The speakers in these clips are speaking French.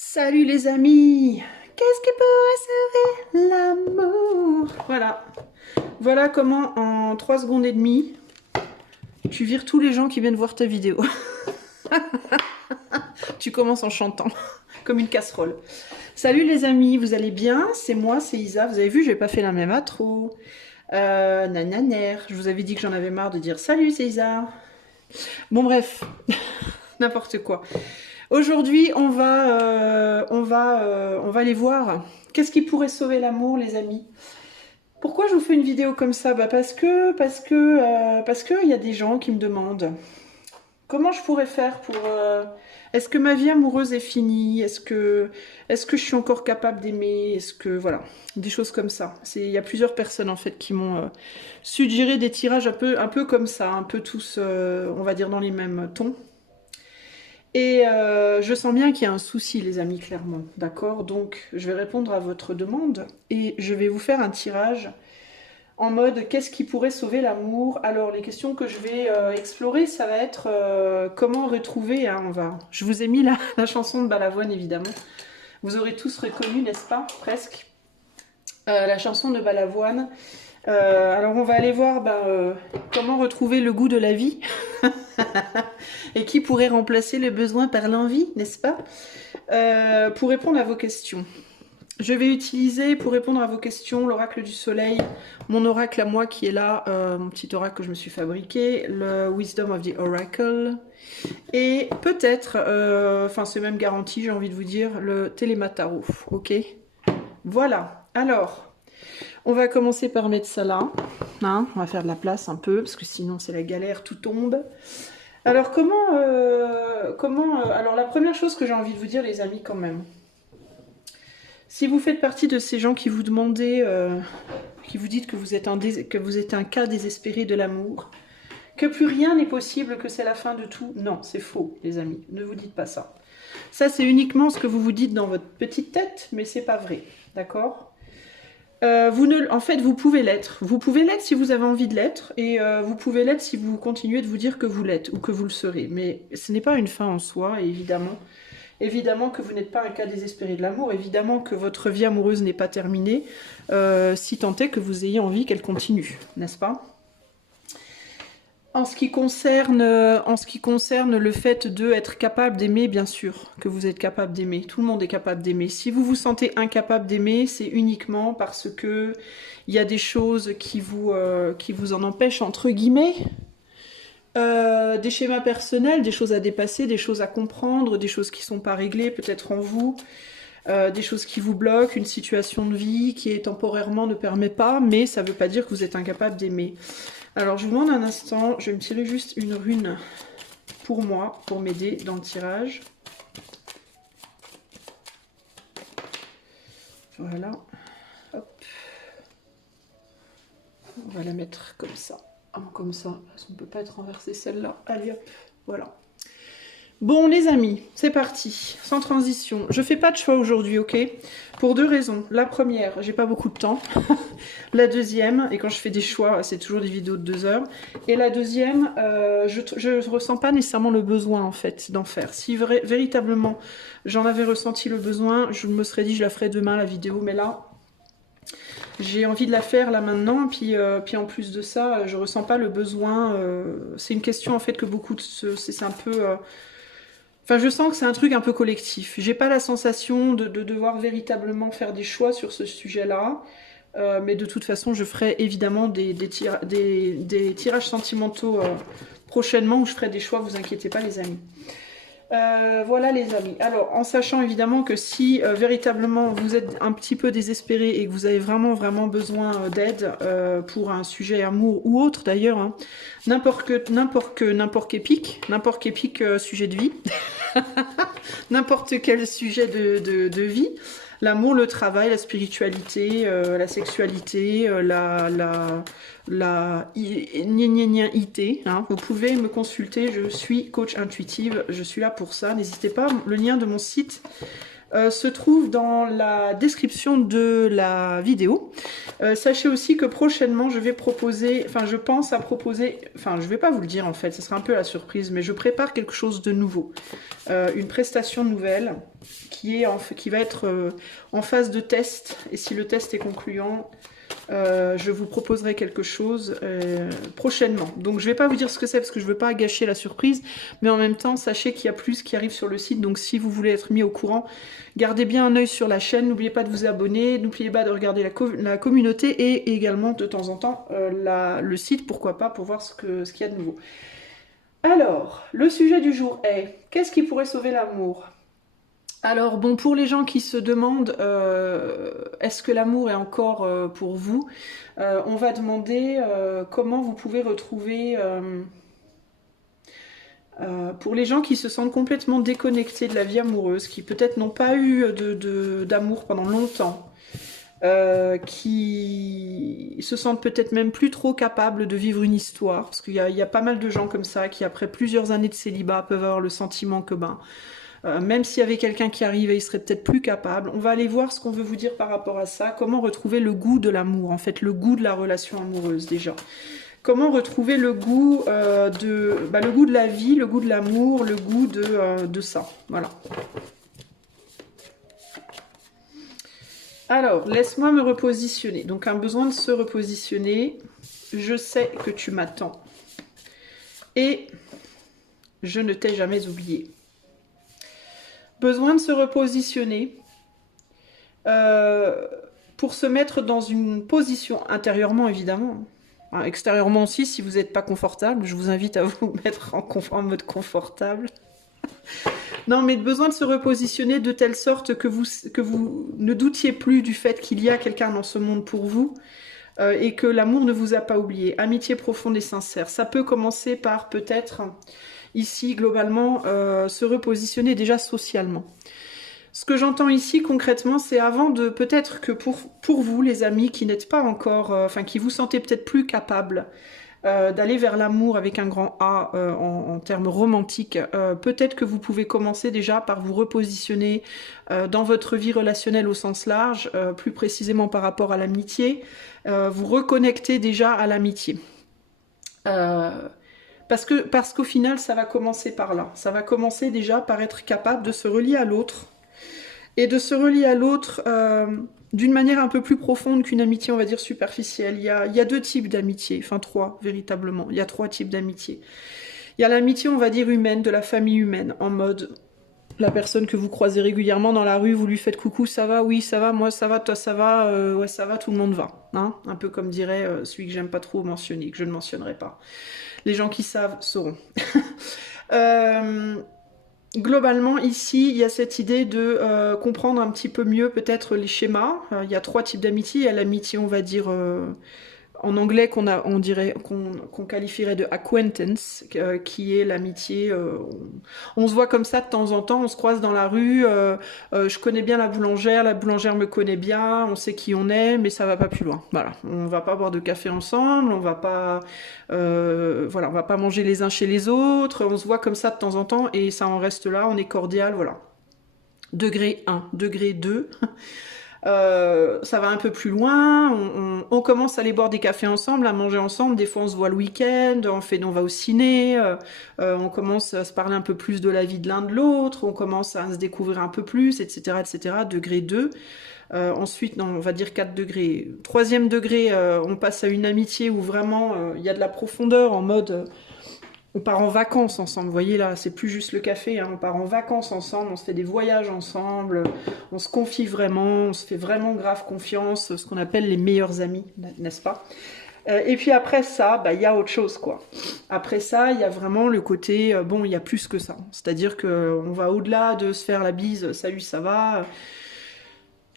Salut les amis! Qu'est-ce qui pourrait sauver l'amour? Voilà. Voilà comment en 3 secondes et demie, tu vires tous les gens qui viennent voir ta vidéo. Tu commences en chantant, comme une casserole. Salut les amis, vous allez bien? C'est moi, c'est Isa. Vous avez vu, j'ai pas fait la même intro. Nananère. Je vous avais dit que j'en avais marre de dire salut, c'est Isa. Bon bref, n'importe quoi. Aujourd'hui, on va aller voir qu'est-ce qui pourrait sauver l'amour, les amis. Pourquoi je vous fais une vidéo comme ça? Parce que il y a des gens qui me demandent comment je pourrais faire pour. Est-ce que ma vie amoureuse est finie? Est-ce que je suis encore capable d'aimer? Est-ce que voilà, des choses comme ça. Il y a plusieurs personnes en fait qui m'ont suggéré des tirages un peu comme ça, un peu tous, on va dire dans les mêmes tons. Et je sens bien qu'il y a un souci, les amis, clairement. D'accord? Donc, je vais répondre à votre demande et je vais vous faire un tirage en mode qu'est-ce qui pourrait sauver l'amour? Alors, les questions que je vais explorer, ça va être comment retrouver. Hein, je vous ai mis la chanson de Balavoine, évidemment. Vous aurez tous reconnu, n'est-ce pas? Presque. La chanson de Balavoine. Alors, on va aller voir comment retrouver le goût de la vie. Et qui pourrait remplacer le besoin par l'envie, n'est-ce pas? Pour répondre à vos questions. Je vais utiliser, pour répondre à vos questions, l'oracle du soleil, mon oracle à moi qui est là, mon petit oracle que je me suis fabriqué, le Wisdom of the Oracle, et peut-être, enfin c'est même garanti, j'ai envie de vous dire, le Télémataro, ok? Voilà, alors, on va commencer par mettre ça là, hein, on va faire de la place un peu, parce que sinon c'est la galère, tout tombe. Alors alors la première chose que j'ai envie de vous dire les amis quand même, si vous faites partie de ces gens qui vous demandez, qui vous dites que vous êtes un cas désespéré de l'amour, que plus rien n'est possible, que c'est la fin de tout, non, c'est faux les amis, ne vous dites pas ça. Ça c'est uniquement ce que vous vous dites dans votre petite tête, mais c'est pas vrai, d'accord? En fait, vous pouvez l'être. Vous pouvez l'être si vous avez envie de l'être, et vous pouvez l'être si vous continuez de vous dire que vous l'êtes ou que vous le serez. Mais ce n'est pas une fin en soi, évidemment. Évidemment que vous n'êtes pas un cas désespéré de l'amour. Évidemment que votre vie amoureuse n'est pas terminée, si tant est que vous ayez envie qu'elle continue, n'est-ce pas? En ce qui concerne le fait d'être capable d'aimer, bien sûr que vous êtes capable d'aimer. Tout le monde est capable d'aimer. Si vous vous sentez incapable d'aimer, c'est uniquement parce que il y a des choses qui vous en empêchent, entre guillemets. Des schémas personnels, des choses à dépasser, des choses à comprendre, des choses qui ne sont pas réglées, peut-être en vous. Des choses qui vous bloquent, une situation de vie qui temporairement ne permet pas, mais ça ne veut pas dire que vous êtes incapable d'aimer. Alors je vous demande un instant, je vais me tirer juste une rune pour moi, pour m'aider dans le tirage. Voilà. Hop. On va la mettre comme ça. Comme ça, parce qu'on ne peut pas être renversé celle-là. Allez hop, voilà. Bon les amis, c'est parti, sans transition. Je fais pas de choix aujourd'hui, ok? Pour 2 raisons. La première, j'ai pas beaucoup de temps. La deuxième, et quand je fais des choix, c'est toujours des vidéos de 2 heures. Et la deuxième, je ressens pas nécessairement le besoin en fait d'en faire. Si véritablement j'en avais ressenti le besoin, je me serais dit je la ferai demain la vidéo, mais là, j'ai envie de la faire là maintenant, puis en plus de ça, je ressens pas le besoin. C'est une question en fait que beaucoup de c'est un peu. Enfin, je sens que c'est un truc un peu collectif. J'ai pas la sensation de devoir véritablement faire des choix sur ce sujet-là. Mais de toute façon, je ferai évidemment des tirages sentimentaux prochainement où je ferai des choix, vous inquiétez pas les amis. Voilà les amis. Alors, en sachant évidemment que si véritablement vous êtes un petit peu désespéré et que vous avez vraiment besoin d'aide pour un sujet amour ou autre d'ailleurs, hein, n'importe qu'épique sujet de vie, n'importe quel sujet de vie, l'amour, le travail, la spiritualité, la sexualité, IT, hein. Vous pouvez me consulter, je suis coach intuitive, je suis là pour ça. N'hésitez pas, le lien de mon site se trouve dans la description de la vidéo. Sachez aussi que prochainement je vais proposer, enfin je pense à proposer, enfin je vais pas vous le dire en fait, ce sera un peu la surprise, mais je prépare quelque chose de nouveau. Une prestation nouvelle qui va être en phase de test, et si le test est concluant, je vous proposerai quelque chose prochainement. Donc je ne vais pas vous dire ce que c'est parce que je ne veux pas gâcher la surprise, mais en même temps sachez qu'il y a plus qui arrive sur le site, donc si vous voulez être mis au courant, gardez bien un œil sur la chaîne, n'oubliez pas de vous abonner, n'oubliez pas de regarder la communauté et également de temps en temps le site, pourquoi pas, pour voir ce qu'il y a de nouveau. Alors, le sujet du jour est, qu'est-ce qui pourrait sauver l'amour ? Alors bon, pour les gens qui se demandent est-ce que l'amour est encore pour vous, on va demander comment vous pouvez retrouver, pour les gens qui se sentent complètement déconnectés de la vie amoureuse, qui peut-être n'ont pas eu d'amour pendant longtemps, qui se sentent peut-être même plus trop capables de vivre une histoire, parce qu'il y a pas mal de gens comme ça qui après plusieurs années de célibat peuvent avoir le sentiment que même s'il y avait quelqu'un qui arrivait, il serait peut-être plus capable. On va aller voir ce qu'on veut vous dire par rapport à ça. Comment retrouver le goût de l'amour, en fait, le goût de la relation amoureuse déjà. Comment retrouver le goût, le goût de la vie, le goût de l'amour, le goût de ça. Voilà. Alors, laisse-moi me repositionner. Donc, un besoin de se repositionner. Je sais que tu m'attends. Et je ne t'ai jamais oublié. Besoin de se repositionner pour se mettre dans une position, intérieurement évidemment, hein, extérieurement aussi si vous n'êtes pas confortable, je vous invite à vous mettre en mode confortable. Non mais besoin de se repositionner de telle sorte que vous ne doutiez plus du fait qu'il y a quelqu'un dans ce monde pour vous et que l'amour ne vous a pas oublié. Amitié profonde et sincère, ça peut commencer par peut-être... Ici, globalement, se repositionner déjà socialement. Ce que j'entends ici, concrètement, c'est avant de... Peut-être que pour vous, les amis, qui n'êtes pas encore... Enfin, qui vous sentez peut-être plus capable d'aller vers l'amour avec un grand A en termes romantiques, peut-être que vous pouvez commencer déjà par vous repositionner dans votre vie relationnelle au sens large, plus précisément par rapport à l'amitié, vous reconnecter déjà à l'amitié. Parce qu'au final, ça va commencer par là. Ça va commencer déjà par être capable de se relier à l'autre. Et de se relier à l'autre d'une manière un peu plus profonde qu'une amitié, on va dire, superficielle. Il y a deux types d'amitié, enfin trois, véritablement. Il y a trois types d'amitié. Il y a l'amitié, on va dire, humaine, de la famille humaine, en mode... La personne que vous croisez régulièrement dans la rue, vous lui faites coucou, ça va, oui, ça va, moi ça va, toi ça va, ouais ça va, tout le monde va. Hein, un peu comme dirait celui que j'aime pas trop mentionner, que je ne mentionnerai pas. Les gens qui savent sauront. Globalement, ici, il y a cette idée de comprendre un petit peu mieux peut-être les schémas. Il y a trois types d'amitié. Il y a l'amitié, on va dire, en anglais, qu'on qualifierait de acquaintance, qui est l'amitié. On se voit comme ça de temps en temps, on se croise dans la rue. Je connais bien la boulangère me connaît bien, on sait qui on est, mais ça va pas plus loin. Voilà, on va pas boire de café ensemble, on va pas, voilà, on va pas manger les uns chez les autres. On se voit comme ça de temps en temps et ça en reste là. On est cordial, voilà. Degré 1, degré 2. Ça va un peu plus loin, on commence à aller boire des cafés ensemble, à manger ensemble, des fois on se voit le week-end, on va au ciné, on commence à se parler un peu plus de la vie de l'un de l'autre, on commence à se découvrir un peu plus, etc. etc. Degré 2. Ensuite, non, on va dire 4 degrés. Troisième degré, on passe à une amitié où vraiment il y a de la profondeur en mode... on part en vacances ensemble, vous voyez là, c'est plus juste le café, hein, on part en vacances ensemble, on se fait des voyages ensemble, on se confie vraiment, on se fait vraiment grave confiance, ce qu'on appelle les meilleurs amis, n'est-ce pas? Et puis après ça, il y a autre chose quoi. Après ça, il y a vraiment le côté, bon, il y a plus que ça. C'est-à-dire qu'on va au-delà de se faire la bise, salut, ça va.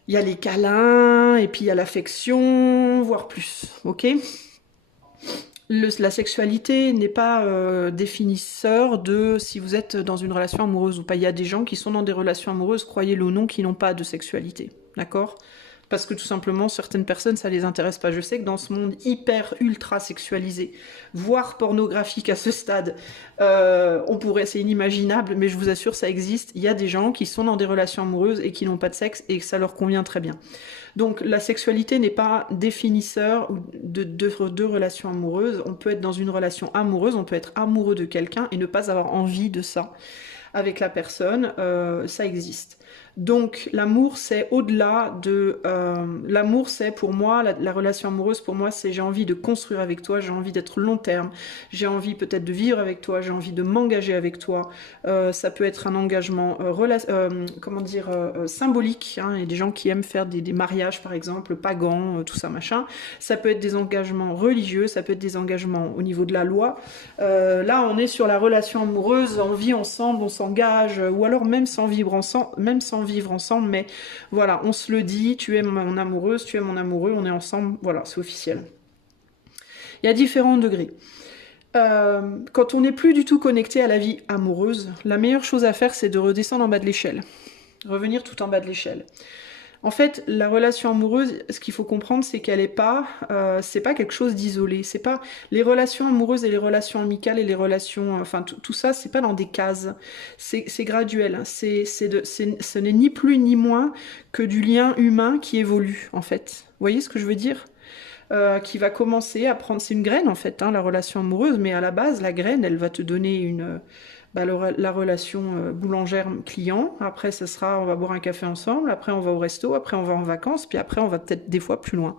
Il y a les câlins, et puis il y a l'affection, voire plus, ok? La sexualité n'est pas définisseur de si vous êtes dans une relation amoureuse ou pas. Il y a des gens qui sont dans des relations amoureuses, croyez-le ou non, qui n'ont pas de sexualité. D'accord? parce que tout simplement, certaines personnes, ça les intéresse pas. Je sais que dans ce monde hyper, ultra sexualisé, voire pornographique à ce stade, on pourrait, c'est inimaginable, mais je vous assure, ça existe. Il y a des gens qui sont dans des relations amoureuses et qui n'ont pas de sexe et que ça leur convient très bien. Donc la sexualité n'est pas définisseur de relations amoureuses. On peut être dans une relation amoureuse, on peut être amoureux de quelqu'un et ne pas avoir envie de ça avec la personne, ça existe. Donc l'amour c'est au-delà de... l'amour c'est pour moi, la relation amoureuse pour moi c'est j'ai envie de construire avec toi, j'ai envie d'être long terme, j'ai envie peut-être de vivre avec toi, j'ai envie de m'engager avec toi. Ça peut être un engagement comment dire, symbolique, hein. Il y a des gens qui aiment faire des mariages par exemple, pagans, tout ça machin. Ça peut être des engagements religieux, ça peut être des engagements au niveau de la loi. Là on est sur la relation amoureuse, on vit ensemble, on s'engage, ou alors même sans vivre ensemble, mais voilà, on se le dit, tu es mon amoureuse, tu es mon amoureux, on est ensemble, voilà, c'est officiel. Il y a différents degrés. Quand on n'est plus du tout connecté à la vie amoureuse, la meilleure chose à faire, c'est de redescendre en bas de l'échelle. Revenir tout en bas de l'échelle. En fait, la relation amoureuse, ce qu'il faut comprendre, c'est qu'elle est pas, c'est pas quelque chose d'isolé. C'est pas les relations amoureuses et les relations amicales et les relations, enfin tout ça, c'est pas dans des cases. C'est graduel. Ce n'est ni plus ni moins que du lien humain qui évolue, en fait. Vous voyez ce que je veux dire? Qui va commencer à prendre, c'est une graine en fait, hein, la relation amoureuse, mais à la base, la graine, elle va te donner une la relation boulangère-client, après ce sera on va boire un café ensemble, après on va au resto, après on va en vacances, puis après on va peut-être des fois plus loin.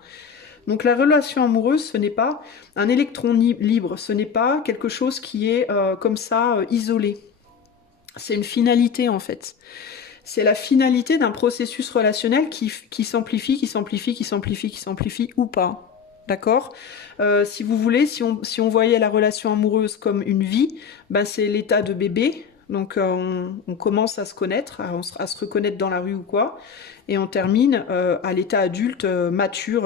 Donc la relation amoureuse, ce n'est pas un électron libre, ce n'est pas quelque chose qui est comme ça isolé. C'est une finalité en fait. C'est la finalité d'un processus relationnel qui s'amplifie, qui s'amplifie, qui s'amplifie, qui s'amplifie ou pas. D'accord? Si vous voulez, si on voyait la relation amoureuse comme une vie, ben c'est l'état de bébé. Donc on commence à se connaître, à se reconnaître dans la rue ou quoi, et on termine à l'état adulte, mature,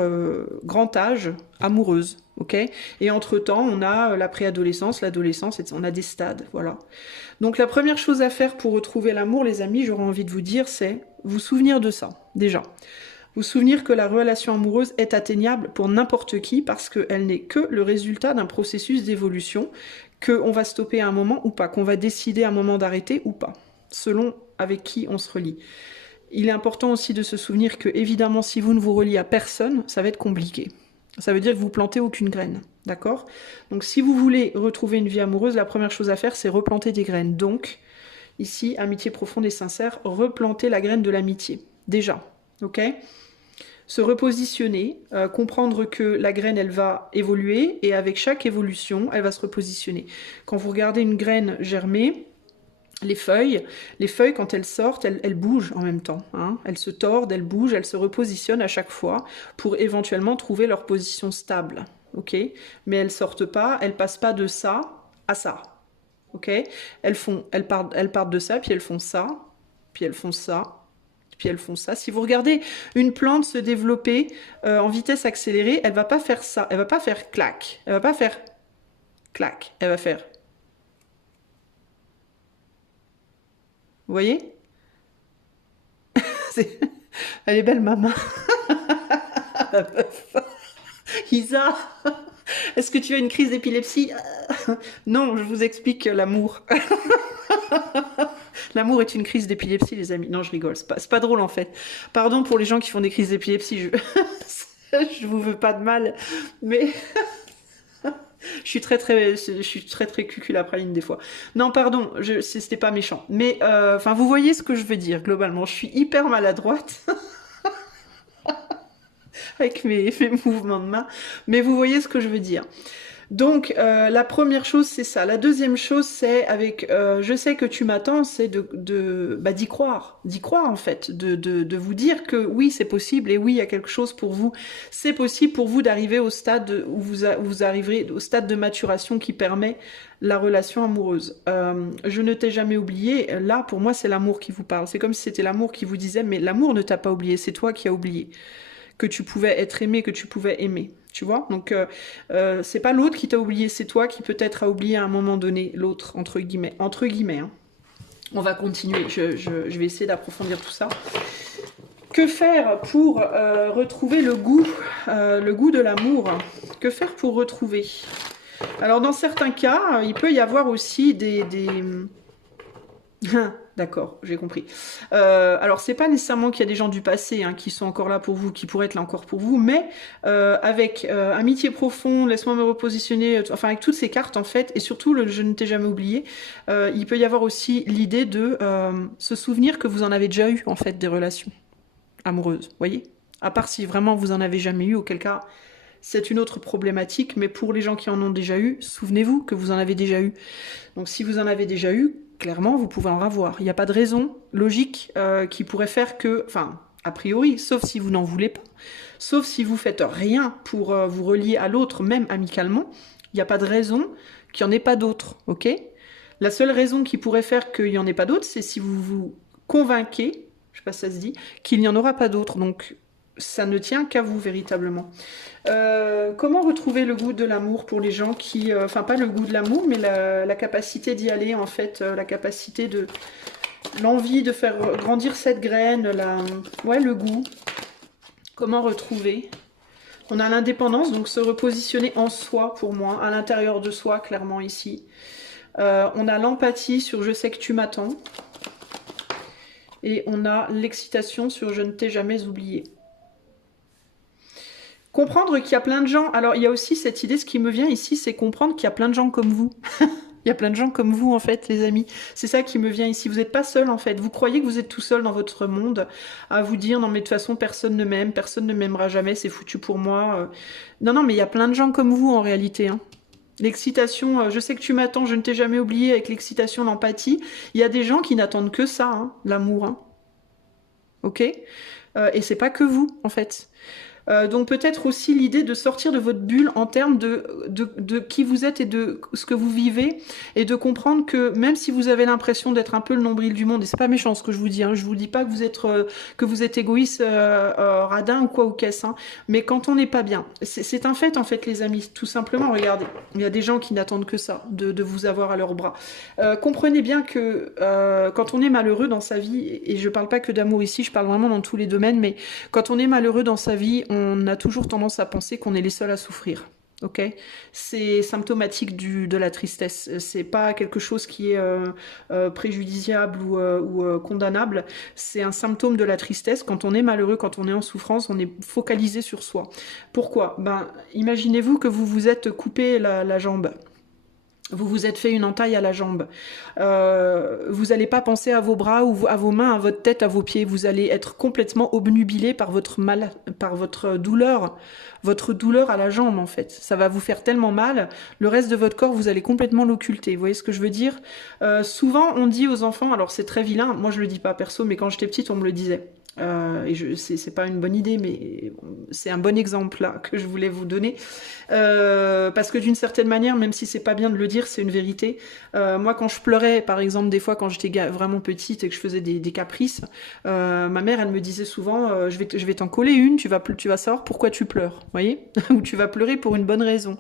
grand âge, amoureuse. Ok? Et entre-temps, on a la préadolescence, l'adolescence, on a des stades. Voilà. Donc la première chose à faire pour retrouver l'amour, les amis, j'aurais envie de vous dire, c'est vous souvenir de ça, déjà. Vous souvenir que la relation amoureuse est atteignable pour n'importe qui parce qu'elle n'est que le résultat d'un processus d'évolution, qu'on va stopper à un moment ou pas, qu'on va décider à un moment d'arrêter ou pas, selon avec qui on se relie. Il est important aussi de se souvenir que, évidemment, si vous ne vous reliez à personne, ça va être compliqué. Ça veut dire que vous plantez aucune graine, d'accord? Donc si vous voulez retrouver une vie amoureuse, la première chose à faire, c'est replanter des graines. Donc, ici, amitié profonde et sincère, replanter la graine de l'amitié, déjà, ok? Se repositionner, comprendre que la graine, elle va évoluer, et avec chaque évolution, elle va se repositionner. Quand vous regardez une graine germer, les feuilles, quand elles sortent, elles bougent en même temps. Hein. Elles se tordent, elles bougent, elles se repositionnent à chaque fois pour éventuellement trouver leur position stable. Ok? Mais elles sortent pas, elles passent pas de ça à ça. Ok? Elles partent de ça, puis elles font ça, puis elles font ça, puis elles font ça. Si vous regardez une plante se développer en vitesse accélérée, elle va pas faire ça, elle va pas faire clac, elle va pas faire clac, elle va faire... Vous voyez? Elle est belle, maman. Isa, est-ce que tu as une crise d'épilepsie? Non, je vous explique l'amour. L'amour est une crise d'épilepsie, les amis. Non, je rigole, c'est pas drôle en fait. Pardon pour les gens qui font des crises d'épilepsie, je vous veux pas de mal, mais... Je suis très cuculapraline des fois. Non, pardon, c'était pas méchant. Mais, enfin, vous voyez ce que je veux dire, globalement. Je suis hyper maladroite. Avec mes mouvements de main. Mais vous voyez ce que je veux dire. Donc, la première chose, c'est ça. La deuxième chose, c'est avec je sais que tu m'attends, c'est d'y croire. D'y croire, en fait. De vous dire que oui, c'est possible et oui, il y a quelque chose pour vous. C'est possible pour vous d'arriver au stade où vous arriverez au stade de maturation qui permet la relation amoureuse. Je ne t'ai jamais oublié. Là, pour moi, c'est l'amour qui vous parle. C'est comme si c'était l'amour qui vous disait, mais l'amour ne t'a pas oublié, c'est toi qui as oublié. Que tu pouvais être aimé, que tu pouvais aimer. Tu vois, donc c'est pas l'autre qui t'a oublié, c'est toi qui peut-être a oublié à un moment donné l'autre, entre guillemets hein. On va continuer, je vais essayer d'approfondir tout ça. Que faire pour retrouver le goût de l'amour? Que faire pour retrouver? Alors dans certains cas, il peut y avoir aussi des... D'accord, j'ai compris. Alors c'est pas nécessairement qu'il y a des gens du passé hein, qui sont encore là pour vous, qui pourraient être là encore pour vous, mais avec amitié profonde, laisse-moi me repositionner, enfin avec toutes ces cartes en fait, et surtout le je ne t'ai jamais oublié, il peut y avoir aussi l'idée de se souvenir que vous en avez déjà eu en fait des relations amoureuses, voyez? À part si vraiment vous en avez jamais eu, auquel cas c'est une autre problématique, mais pour les gens qui en ont déjà eu, souvenez-vous que vous en avez déjà eu. Donc si vous en avez déjà eu, clairement, vous pouvez en avoir. Il n'y a pas de raison logique qui pourrait faire que... Enfin, a priori, sauf si vous n'en voulez pas. Sauf si vous faites rien pour vous relier à l'autre, même amicalement, il n'y a pas de raison qu'il n'y en ait pas d'autres, ok? La seule raison qui pourrait faire qu'il n'y en ait pas d'autres, c'est si vous vous convainquez, je sais pas si ça se dit, qu'il n'y en aura pas d'autres. Donc, ça ne tient qu'à vous, véritablement. Comment retrouver le goût de l'amour pour les gens qui... Enfin, pas le goût de l'amour, mais la capacité d'y aller, en fait. La capacité de... L'envie de faire grandir cette graine, ouais, le goût. Comment retrouver? On a l'indépendance, donc se repositionner en soi, pour moi, à l'intérieur de soi, clairement, ici. On a l'empathie sur « je sais que tu m'attends ». Et on a l'excitation sur « je ne t'ai jamais oublié ». Comprendre qu'il y a plein de gens... Alors, il y a aussi cette idée, ce qui me vient ici, c'est comprendre qu'il y a plein de gens comme vous. Il y a plein de gens comme vous, en fait, les amis. C'est ça qui me vient ici. Vous n'êtes pas seul, en fait. Vous croyez que vous êtes tout seul dans votre monde, à vous dire, non, mais de toute façon, personne ne m'aime, personne ne m'aimera jamais, c'est foutu pour moi. Non, non, mais il y a plein de gens comme vous, en réalité. Hein. L'excitation, je sais que tu m'attends, je ne t'ai jamais oublié, avec l'excitation, l'empathie. Il y a des gens qui n'attendent que ça, hein, l'amour. Hein. Ok et c'est pas que vous, en fait. Donc peut-être aussi l'idée de sortir de votre bulle en termes de qui vous êtes et de ce que vous vivez, et de comprendre que même si vous avez l'impression d'être un peu le nombril du monde, et c'est pas méchant ce que je vous dis, hein, je vous dis pas que vous êtes égoïste, radin ou quoi ou qu'est-ce, hein, mais quand on n'est pas bien, c'est un fait en fait les amis, tout simplement. Regardez, il y a des gens qui n'attendent que ça, de vous avoir à leurs bras. Comprenez bien que quand on est malheureux dans sa vie, et je parle pas que d'amour ici, je parle vraiment dans tous les domaines, mais quand on est malheureux dans sa vie, on a toujours tendance à penser qu'on est les seuls à souffrir. Ok, c'est symptomatique de la tristesse. C'est pas quelque chose qui est préjudiciable ou condamnable. C'est un symptôme de la tristesse. Quand on est malheureux, quand on est en souffrance, on est focalisé sur soi. Pourquoi? Ben, imaginez-vous que vous vous êtes coupé la jambe. Vous vous êtes fait une entaille à la jambe. Vous n'allez pas penser à vos bras ou à vos mains, à votre tête, à vos pieds. Vous allez être complètement obnubilé par votre mal, par votre douleur à la jambe en fait. Ça va vous faire tellement mal. Le reste de votre corps, vous allez complètement l'occulter. Vous voyez ce que je veux dire? Souvent, on dit aux enfants, alors c'est très vilain. Moi, je le dis pas perso, mais quand j'étais petite, on me le disait. Et c'est pas une bonne idée, mais c'est un bon exemple là que je voulais vous donner, parce que d'une certaine manière, même si c'est pas bien de le dire, c'est une vérité. Moi, quand je pleurais, par exemple, des fois quand j'étais vraiment petite et que je faisais des caprices, ma mère, elle me disait souvent, je vais t'en coller une, tu vas savoir pourquoi tu pleures, vous voyez, ou tu vas pleurer pour une bonne raison.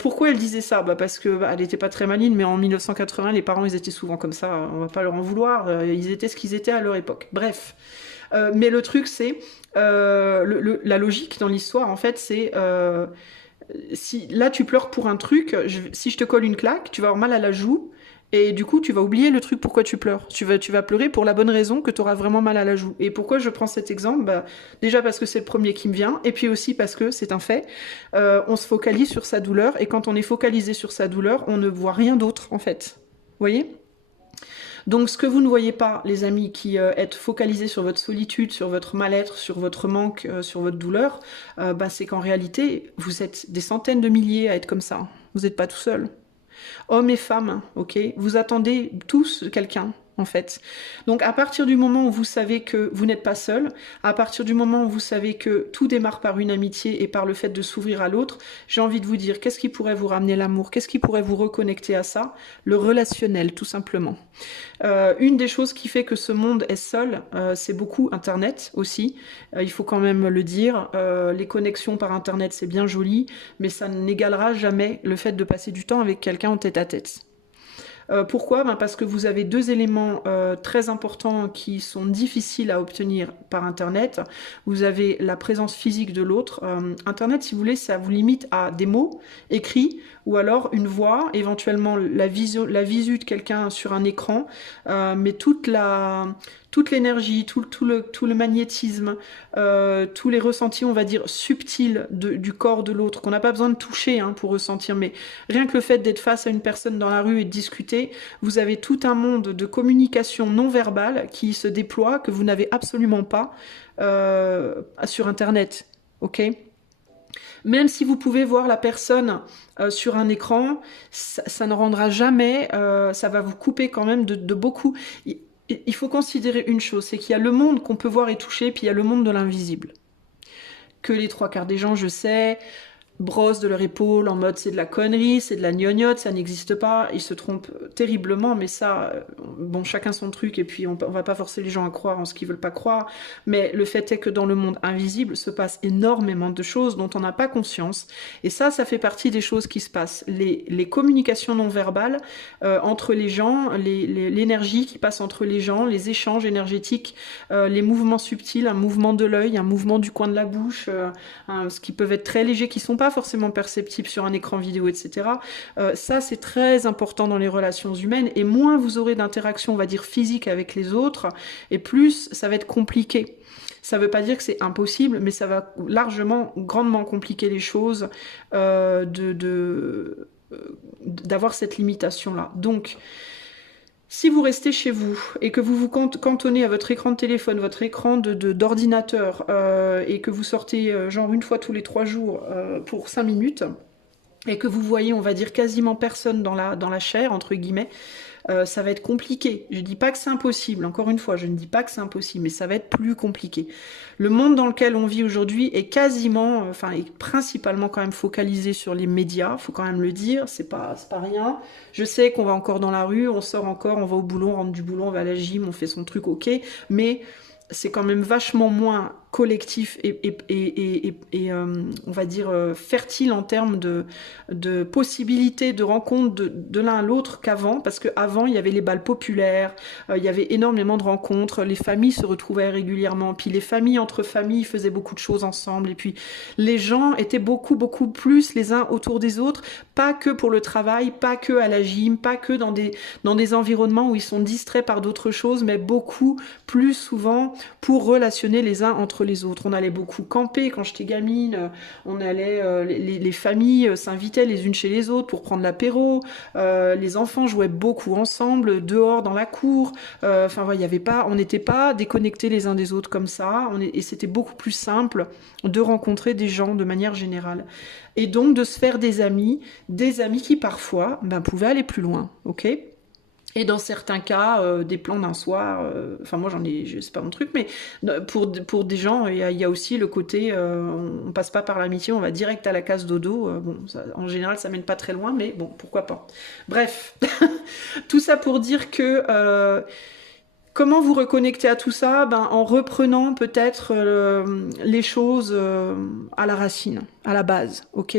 Pourquoi elle disait ça? Parce que elle était pas très maligne, mais en 1980, les parents, ils étaient souvent comme ça. On va pas leur en vouloir. Ils étaient ce qu'ils étaient à leur époque. Bref. Mais le truc, c'est la logique dans l'histoire, en fait, c'est si là tu pleures pour un truc, si je te colle une claque, tu vas avoir mal à la joue, et du coup tu vas oublier le truc pourquoi tu pleures. Tu vas pleurer pour la bonne raison que tu auras vraiment mal à la joue. Et pourquoi je prends cet exemple? Déjà parce que c'est le premier qui me vient, et puis aussi parce que c'est un fait. On se focalise sur sa douleur, et quand on est focalisé sur sa douleur, on ne voit rien d'autre, en fait. Vous voyez? Donc ce que vous ne voyez pas, les amis, qui êtes focalisés sur votre solitude, sur votre mal-être, sur votre manque, sur votre douleur, c'est qu'en réalité, vous êtes des centaines de milliers à être comme ça. Vous n'êtes pas tout seul. Hommes et femmes, ok? Vous attendez tous quelqu'un, en fait. Donc à partir du moment où vous savez que vous n'êtes pas seul, à partir du moment où vous savez que tout démarre par une amitié et par le fait de s'ouvrir à l'autre, j'ai envie de vous dire, qu'est-ce qui pourrait vous ramener l'amour? Qu'est-ce qui pourrait vous reconnecter à ça? Le relationnel, tout simplement. Une des choses qui fait que ce monde est seul, c'est beaucoup Internet aussi. Il faut quand même le dire. Les connexions par Internet, c'est bien joli, mais ça n'égalera jamais le fait de passer du temps avec quelqu'un en tête-à-tête. Pourquoi? Ben parce que vous avez deux éléments très importants qui sont difficiles à obtenir par Internet. Vous avez la présence physique de l'autre. Internet, si vous voulez, ça vous limite à des mots écrits ou alors une voix, éventuellement la visu de quelqu'un sur un écran, mais toute l'énergie, tout le magnétisme, tous les ressentis, on va dire, subtils du corps de l'autre, qu'on n'a pas besoin de toucher pour ressentir, mais rien que le fait d'être face à une personne dans la rue et de discuter, vous avez tout un monde de communication non verbale qui se déploie, que vous n'avez absolument pas sur Internet, ok ? Même si vous pouvez voir la personne sur un écran, ça ne rendra jamais, ça va vous couper quand même de beaucoup. Il faut considérer une chose, c'est qu'il y a le monde qu'on peut voir et toucher, puis il y a le monde de l'invisible. Que les trois quarts des gens, je sais, brossent de leur épaule en mode c'est de la connerie, c'est de la gnognotte, ça n'existe pas, ils se trompent terriblement, mais ça, bon, chacun son truc, et puis on va pas forcer les gens à croire en ce qu'ils veulent pas croire, mais le fait est que dans le monde invisible se passe énormément de choses dont on n'a pas conscience, et ça fait partie des choses qui se passent. Les communications non verbales entre les gens, l'énergie qui passe entre les gens, les échanges énergétiques, les mouvements subtils, un mouvement de l'œil, un mouvement du coin de la bouche, ce qui peuvent être très légers, qui sont pas forcément perceptible sur un écran vidéo, etc. Ça, c'est très important dans les relations humaines, et moins vous aurez d'interactions, on va dire, physiques avec les autres, et plus ça va être compliqué. Ça ne veut pas dire que c'est impossible, mais ça va largement, grandement compliquer les choses d'avoir cette limitation-là. Donc, si vous restez chez vous et que vous vous cantonnez à votre écran de téléphone, votre écran d'ordinateur, et que vous sortez genre une fois tous les 3 jours pour 5 minutes, et que vous voyez, on va dire, quasiment personne dans la chair, entre guillemets, ça va être compliqué. Je ne dis pas que c'est impossible, encore une fois, je ne dis pas que c'est impossible, mais ça va être plus compliqué. Le monde dans lequel on vit aujourd'hui est quasiment, est principalement quand même focalisé sur les médias, faut quand même le dire, c'est pas rien. Je sais qu'on va encore dans la rue, on sort encore, on va au boulot, on rentre du boulot, on va à la gym, on fait son truc, ok, mais c'est quand même vachement moins collectif et on va dire fertile en termes de possibilités de rencontres de l'un à l'autre qu'avant, parce qu'avant il y avait les bals populaires, il y avait énormément de rencontres, les familles se retrouvaient régulièrement, puis les familles entre familles faisaient beaucoup de choses ensemble, et puis les gens étaient beaucoup plus les uns autour des autres, pas que pour le travail, pas que à la gym, pas que dans des environnements où ils sont distraits par d'autres choses, mais beaucoup plus souvent pour relationner les uns entre les autres. On allait beaucoup camper quand j'étais gamine, on allait, les familles s'invitaient les unes chez les autres pour prendre l'apéro, les enfants jouaient beaucoup ensemble, dehors dans la cour, il y avait pas, on n'était pas déconnectés les uns des autres comme ça, et c'était beaucoup plus simple de rencontrer des gens de manière générale. Et donc de se faire des amis qui parfois pouvaient aller plus loin, ok ? Et dans certains cas, des plans d'un soir, moi j'en ai, c'est pas mon truc, mais pour des gens, il y a aussi le côté, on passe pas par l'amitié, on va direct à la case dodo. En général, ça mène pas très loin, mais bon, pourquoi pas. Bref, tout ça pour dire que comment vous reconnecter à tout ça? En reprenant peut-être les choses à la racine, à la base, ok?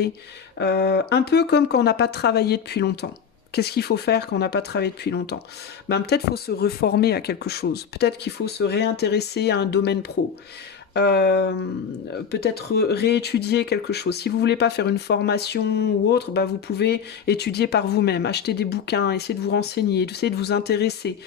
Un peu comme quand on n'a pas travaillé depuis longtemps. Qu'est-ce qu'il faut faire quand on n'a pas travaillé depuis longtemps? Peut-être qu'il faut se reformer à quelque chose. Peut-être qu'il faut se réintéresser à un domaine pro. Peut-être réétudier quelque chose. Si vous voulez pas faire une formation ou autre, vous pouvez étudier par vous-même, acheter des bouquins, essayer de vous renseigner, essayer de vous intéresser.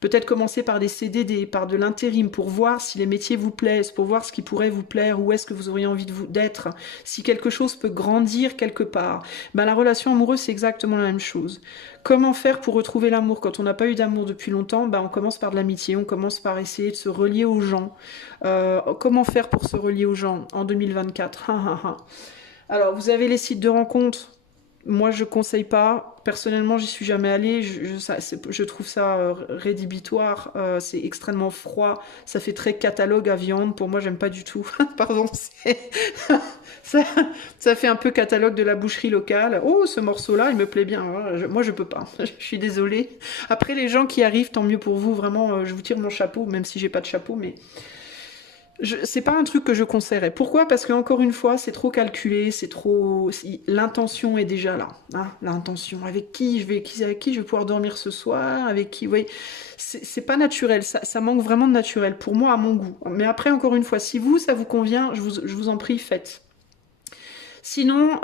Peut-être commencer par des CDD, par de l'intérim, pour voir si les métiers vous plaisent, pour voir ce qui pourrait vous plaire, où est-ce que vous auriez envie d'être, si quelque chose peut grandir quelque part. La relation amoureuse, c'est exactement la même chose. Comment faire pour retrouver l'amour quand on n'a pas eu d'amour depuis longtemps? On commence par de l'amitié, on commence par essayer de se relier aux gens. Comment faire pour se relier aux gens en 2024? Alors, vous avez les sites de rencontres. Moi, je conseille pas. Personnellement, j'y suis jamais allée. Je trouve ça rédhibitoire. C'est extrêmement froid. Ça fait très catalogue à viande. Pour moi, j'aime pas du tout. Pardon. Ça fait un peu catalogue de la boucherie locale. Oh, ce morceau-là, il me plaît bien. Moi, je peux pas. Je suis désolée. Après, les gens qui arrivent, tant mieux pour vous. Vraiment, je vous tire mon chapeau, même si j'ai pas de chapeau, mais C'est pas un truc que je conseillerais. Pourquoi? Parce que encore une fois, c'est trop calculé, c'est trop. L'intention est déjà là. Hein, l'intention. Avec qui je vais, avec qui je vais pouvoir dormir ce soir, avec qui. Vous voyez, c'est pas naturel. Ça manque vraiment de naturel pour moi, à mon goût. Mais après, encore une fois, si vous, ça vous convient, je vous en prie, faites. Sinon,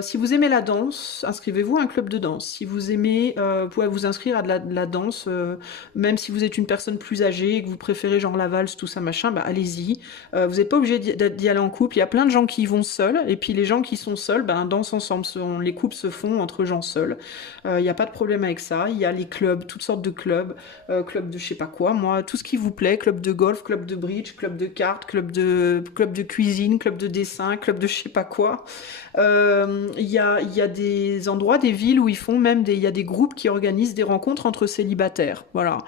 si vous aimez la danse, inscrivez-vous à un club de danse. Si vous aimez, vous pouvez vous inscrire à de la danse, même si vous êtes une personne plus âgée et que vous préférez genre la valse, tout ça, machin, bah allez-y. Vous n'êtes pas obligé d'y aller en couple. Il y a plein de gens qui y vont seuls, et puis les gens qui sont seuls, ben, dansent ensemble. Les couples se font entre gens seuls. Il n'y a pas de problème avec ça. Il y a les clubs, toutes sortes de clubs, club de je sais pas quoi, moi, tout ce qui vous plaît, club de golf, club de bridge, club de cartes, club de cuisine, club de dessin, club de je sais pas quoi. Il y a des endroits, des villes où ils font même il y a des groupes qui organisent des rencontres entre célibataires, voilà,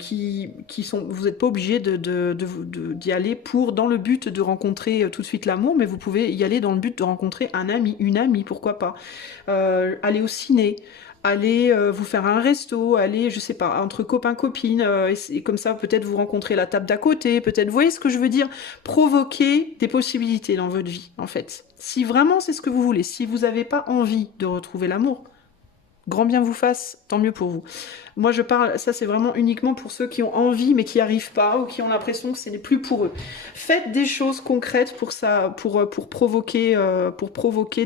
qui sont, vous n'êtes pas obligé d'y aller dans le but de rencontrer tout de suite l'amour, mais vous pouvez y aller dans le but de rencontrer un ami, une amie, pourquoi pas. Aller au ciné, aller vous faire un resto, aller, je sais pas, entre copains-copines, et comme ça peut-être vous rencontrez la table d'à côté, peut-être, vous voyez ce que je veux dire? Provoquer des possibilités dans votre vie, en fait. Si vraiment c'est ce que vous voulez, si vous n'avez pas envie de retrouver l'amour, grand bien vous fasse, tant mieux pour vous. Moi je parle, ça c'est vraiment uniquement pour ceux qui ont envie mais qui n'y arrivent pas ou qui ont l'impression que ce n'est plus pour eux. Faites des choses concrètes pour ça, pour provoquer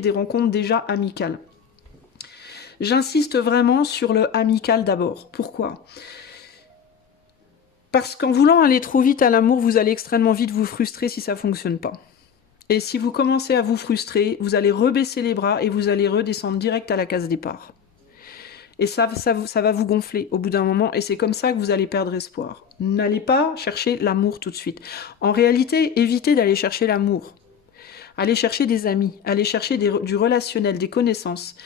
des rencontres déjà amicales. J'insiste vraiment sur le amical d'abord. Pourquoi? Parce qu'en voulant aller trop vite à l'amour, vous allez extrêmement vite vous frustrer si ça fonctionne pas. Et si vous commencez à vous frustrer, vous allez rebaisser les bras et vous allez redescendre direct à la case départ. Et ça va vous gonfler au bout d'un moment, et c'est comme ça que vous allez perdre espoir. N'allez pas chercher l'amour tout de suite. En réalité, évitez d'aller chercher l'amour. Allez chercher des amis, allez chercher du relationnel, des connaissances.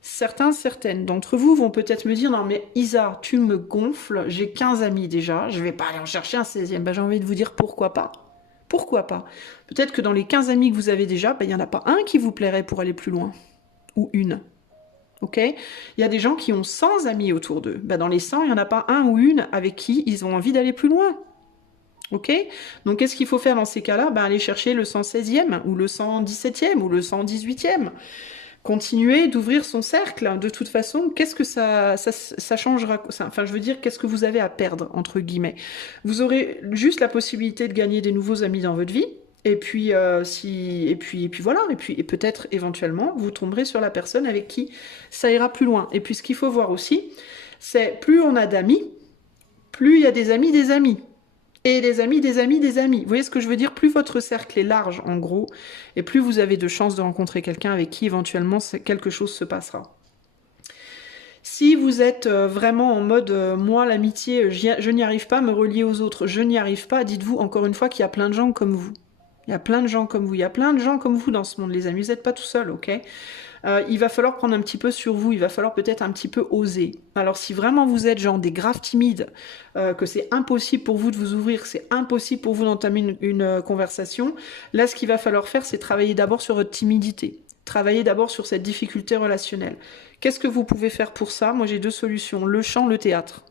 Certaines d'entre vous vont peut-être me dire « Non mais Isa, tu me gonfles, j'ai 15 amis déjà, je vais pas aller en chercher un 16e. » Ben, j'ai envie de vous dire pourquoi pas. Pourquoi pas? Peut-être que dans les 15 amis que vous avez déjà, ben, il n'y en a pas un qui vous plairait pour aller plus loin. Ou une. Ok? Il y a des gens qui ont 100 amis autour d'eux. Ben, dans les 100, il n'y en a pas un ou une avec qui ils ont envie d'aller plus loin. Ok? Donc qu'est-ce qu'il faut faire dans ces cas-là? Ben, aller chercher le 116e, ou le 117e, ou le 118e. Continuer d'ouvrir son cercle. De toute façon, qu'est-ce que ça changera? Enfin, je veux dire, qu'est-ce que vous avez à perdre, entre guillemets? Vous aurez juste la possibilité de gagner des nouveaux amis dans votre vie. Et puis, voilà. Et peut-être, éventuellement, vous tomberez sur la personne avec qui ça ira plus loin. Et puis, ce qu'il faut voir aussi, c'est plus on a d'amis, plus il y a des amis des amis. Et des amis, des amis, des amis. Vous voyez ce que je veux dire? Plus votre cercle est large, en gros, et plus vous avez de chances de rencontrer quelqu'un avec qui, éventuellement, quelque chose se passera. Si vous êtes vraiment en mode moi, l'amitié, je n'y arrive pas, me relier aux autres, je n'y arrive pas, dites-vous encore une fois qu'il y a plein de gens comme vous. Il y a plein de gens comme vous. Il y a plein de gens comme vous dans ce monde, les amis. Vous n'êtes pas tout seul, ok? Il va falloir prendre un petit peu sur vous, il va falloir peut-être un petit peu oser. Alors si vraiment vous êtes genre des graves timides, que c'est impossible pour vous de vous ouvrir, que c'est impossible pour vous d'entamer une conversation, là ce qu'il va falloir faire, c'est travailler d'abord sur votre timidité. Travailler d'abord sur cette difficulté relationnelle. Qu'est-ce que vous pouvez faire pour ça? Moi j'ai deux solutions, le chant, le théâtre.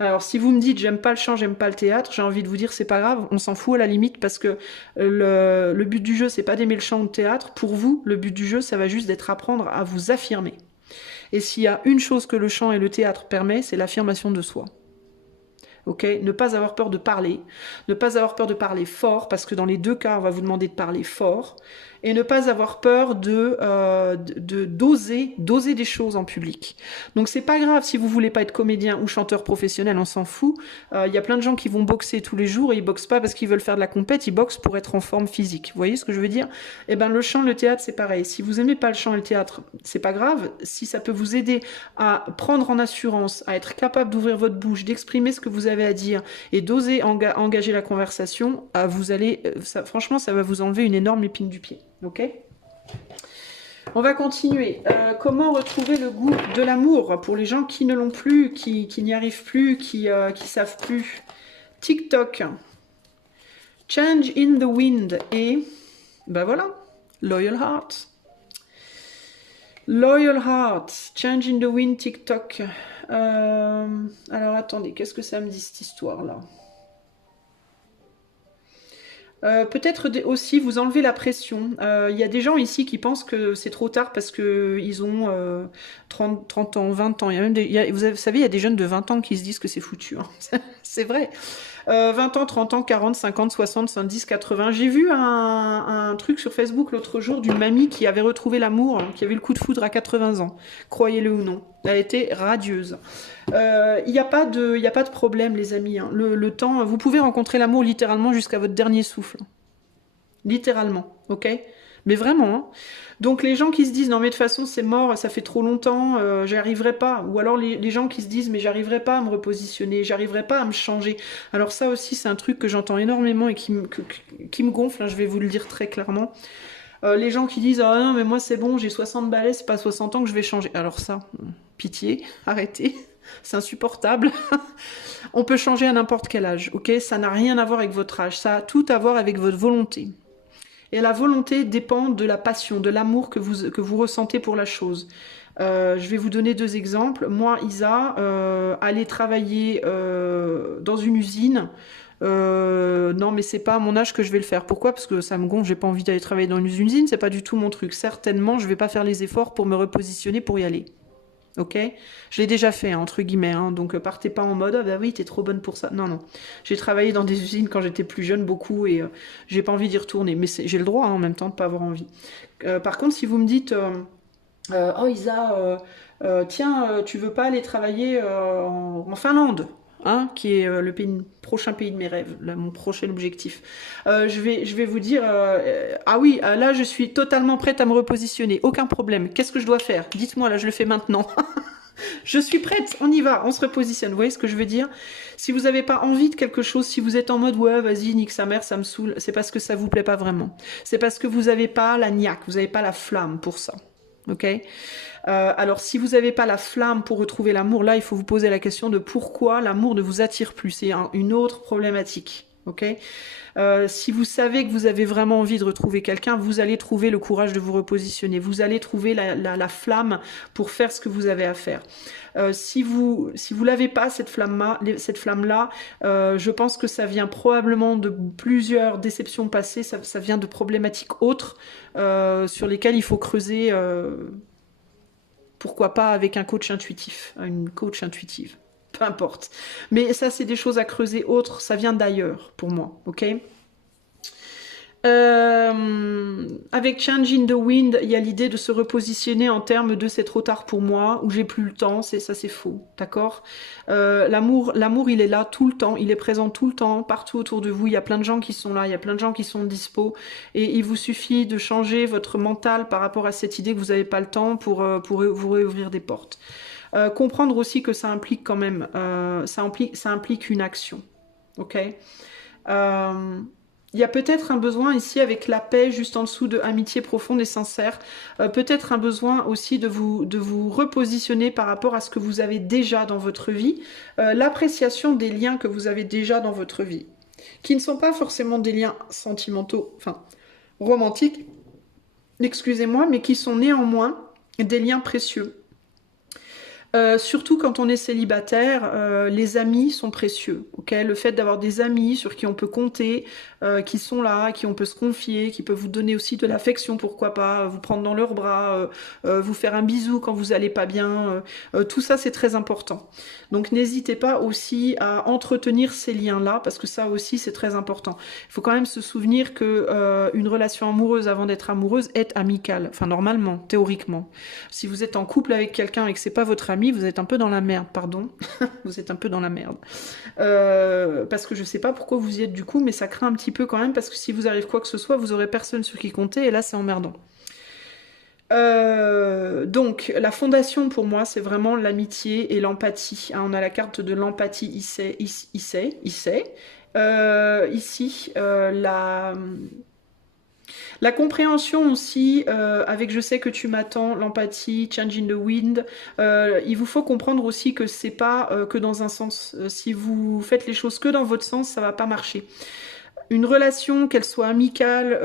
Alors si vous me dites j'aime pas le chant, j'aime pas le théâtre, j'ai envie de vous dire c'est pas grave, on s'en fout à la limite parce que le but du jeu c'est pas d'aimer le chant ou le théâtre, pour vous le but du jeu ça va juste d'être apprendre à vous affirmer. Et s'il y a une chose que le chant et le théâtre permettent, c'est l'affirmation de soi. Ok, ne pas avoir peur de parler, ne pas avoir peur de parler fort, parce que dans les deux cas, on va vous demander de parler fort, et ne pas avoir peur d'oser des choses en public. Donc c'est pas grave si vous voulez pas être comédien ou chanteur professionnel, on s'en fout. Y a plein de gens qui vont boxer tous les jours et ils boxent pas parce qu'ils veulent faire de la compète, ils boxent pour être en forme physique. Vous voyez ce que je veux dire? Eh ben le chant, le théâtre, c'est pareil. Si vous aimez pas le chant et le théâtre, c'est pas grave. Si ça peut vous aider à prendre en assurance, à être capable d'ouvrir votre bouche, d'exprimer ce que vous avez à dire et d'oser engager la conversation, vous allez, franchement, ça va vous enlever une énorme épine du pied. Ok? On va continuer. Comment retrouver le goût de l'amour pour les gens qui ne l'ont plus, qui n'y arrivent plus, qui savent plus? TikTok. Change in the wind et ben voilà, Loyal Heart. Loyal Heart, Change in the Wind, TikTok. Alors attendez, qu'est-ce que ça me dit cette histoire-là? Peut-être aussi vous enlever la pression. Il y a des gens ici qui pensent que c'est trop tard parce que ils ont 30 ans, 20 ans. Il y a même vous savez, il y a des jeunes de 20 ans qui se disent que c'est foutu, hein. C'est vrai. 20 ans, 30 ans, 40, 50, 60, 70, 80. J'ai vu un truc sur Facebook l'autre jour d'une mamie qui avait retrouvé l'amour, hein, qui avait eu le coup de foudre à 80 ans. Croyez-le ou non. Elle était radieuse. Il n'y a pas de problème, les amis, hein. Le temps, vous pouvez rencontrer l'amour littéralement jusqu'à votre dernier souffle. Littéralement, ok? Mais vraiment, hein. Donc les gens qui se disent non mais de toute façon c'est mort, ça fait trop longtemps, j'y arriverai pas. Ou alors les gens qui se disent mais j'arriverai pas à me repositionner, j'arriverai pas à me changer. Alors ça aussi c'est un truc que j'entends énormément et qui me gonfle, hein, je vais vous le dire très clairement. Les gens qui disent ah non mais moi c'est bon, j'ai 60 balais, c'est pas 60 ans que je vais changer. Alors ça, pitié, arrêtez. C'est insupportable. On peut changer à n'importe quel âge, ok? Ça n'a rien à voir avec votre âge, ça a tout à voir avec votre volonté. Et la volonté dépend de la passion, de l'amour que vous ressentez pour la chose. Je vais vous donner deux exemples. Moi, Isa, aller travailler dans une usine, non, mais c'est pas à mon âge que je vais le faire. Pourquoi? Parce que ça me gonfle, j'ai pas envie d'aller travailler dans une usine, c'est pas du tout mon truc. Certainement, je vais pas faire les efforts pour me repositionner pour y aller. Ok? Je l'ai déjà fait, hein, entre guillemets, hein, donc partez pas en mode, ah bah oui, t'es trop bonne pour ça. Non, non. J'ai travaillé dans des usines quand j'étais plus jeune, beaucoup, et j'ai pas envie d'y retourner. Mais j'ai le droit, hein, en même temps, de pas avoir envie. Par contre, si vous me dites, oh Isa, tiens, tu veux pas aller travailler en Finlande? Hein, qui est prochain pays de mes rêves, là, mon prochain objectif. Je vais vous dire, ah oui, là je suis totalement prête à me repositionner, aucun problème. Qu'est-ce que je dois faire? Dites-moi, là je le fais maintenant. Je suis prête, on y va, on se repositionne. Vous voyez ce que je veux dire? Si vous n'avez pas envie de quelque chose, si vous êtes en mode ouais, vas-y, nique sa mère, ça me saoule, c'est parce que ça vous plaît pas vraiment. C'est parce que vous n'avez pas la niaque, vous n'avez pas la flamme pour ça. Ok? Alors, si vous n'avez pas la flamme pour retrouver l'amour, là, il faut vous poser la question de pourquoi l'amour ne vous attire plus. C'est une autre problématique. Ok? Si vous savez que vous avez vraiment envie de retrouver quelqu'un, vous allez trouver le courage de vous repositionner. Vous allez trouver la flamme pour faire ce que vous avez à faire. Si vous l'avez pas, cette flamme-là, je pense que ça vient probablement de plusieurs déceptions passées. Ça vient de problématiques autres sur lesquelles il faut creuser. Pourquoi pas avec un coach intuitif, une coach intuitive, peu importe. Mais ça, c'est des choses à creuser autres, ça vient d'ailleurs pour moi, ok? Avec Change in the Wind, il y a l'idée de se repositionner en termes de c'est trop tard pour moi, ou j'ai plus le temps, ça c'est faux, d'accord? L'amour, il est là tout le temps, il est présent tout le temps, partout autour de vous, il y a plein de gens qui sont là, il y a plein de gens qui sont dispo, et il vous suffit de changer votre mental par rapport à cette idée que vous n'avez pas le temps pour vous réouvrir des portes. Comprendre aussi que ça implique quand même, ça implique une action, ok? Il y a peut-être un besoin ici avec la paix juste en dessous de amitié profonde et sincère, peut-être un besoin aussi de vous repositionner par rapport à ce que vous avez déjà dans votre vie, l'appréciation des liens que vous avez déjà dans votre vie, qui ne sont pas forcément des liens sentimentaux, enfin romantiques, excusez-moi, mais qui sont néanmoins des liens précieux. Surtout quand on est célibataire, les amis sont précieux. Okay, le fait d'avoir des amis sur qui on peut compter, qui sont là, qui on peut se confier, qui peuvent vous donner aussi de l'affection, pourquoi pas, vous prendre dans leurs bras, vous faire un bisou quand vous allez pas bien, tout ça c'est très important. Donc n'hésitez pas aussi à entretenir ces liens-là, parce que ça aussi c'est très important. Il faut quand même se souvenir que une relation amoureuse avant d'être amoureuse est amicale, enfin normalement, théoriquement. Si vous êtes en couple avec quelqu'un et que c'est pas votre ami, vous êtes un peu dans la merde, pardon. Vous êtes un peu dans la merde. Parce que je sais pas pourquoi vous y êtes du coup, mais ça craint un petit peu quand même, parce que si vous arrive quoi que ce soit, vous aurez personne sur qui compter, et là c'est emmerdant. Donc la fondation pour moi c'est vraiment l'amitié et l'empathie, hein, on a la carte de l'empathie ici, la compréhension aussi, avec je sais que tu m'attends, l'empathie, change in the wind, il vous faut comprendre aussi que c'est pas que dans un sens. Si vous faites les choses que dans votre sens, ça va pas marcher. Une relation, qu'elle soit amicale,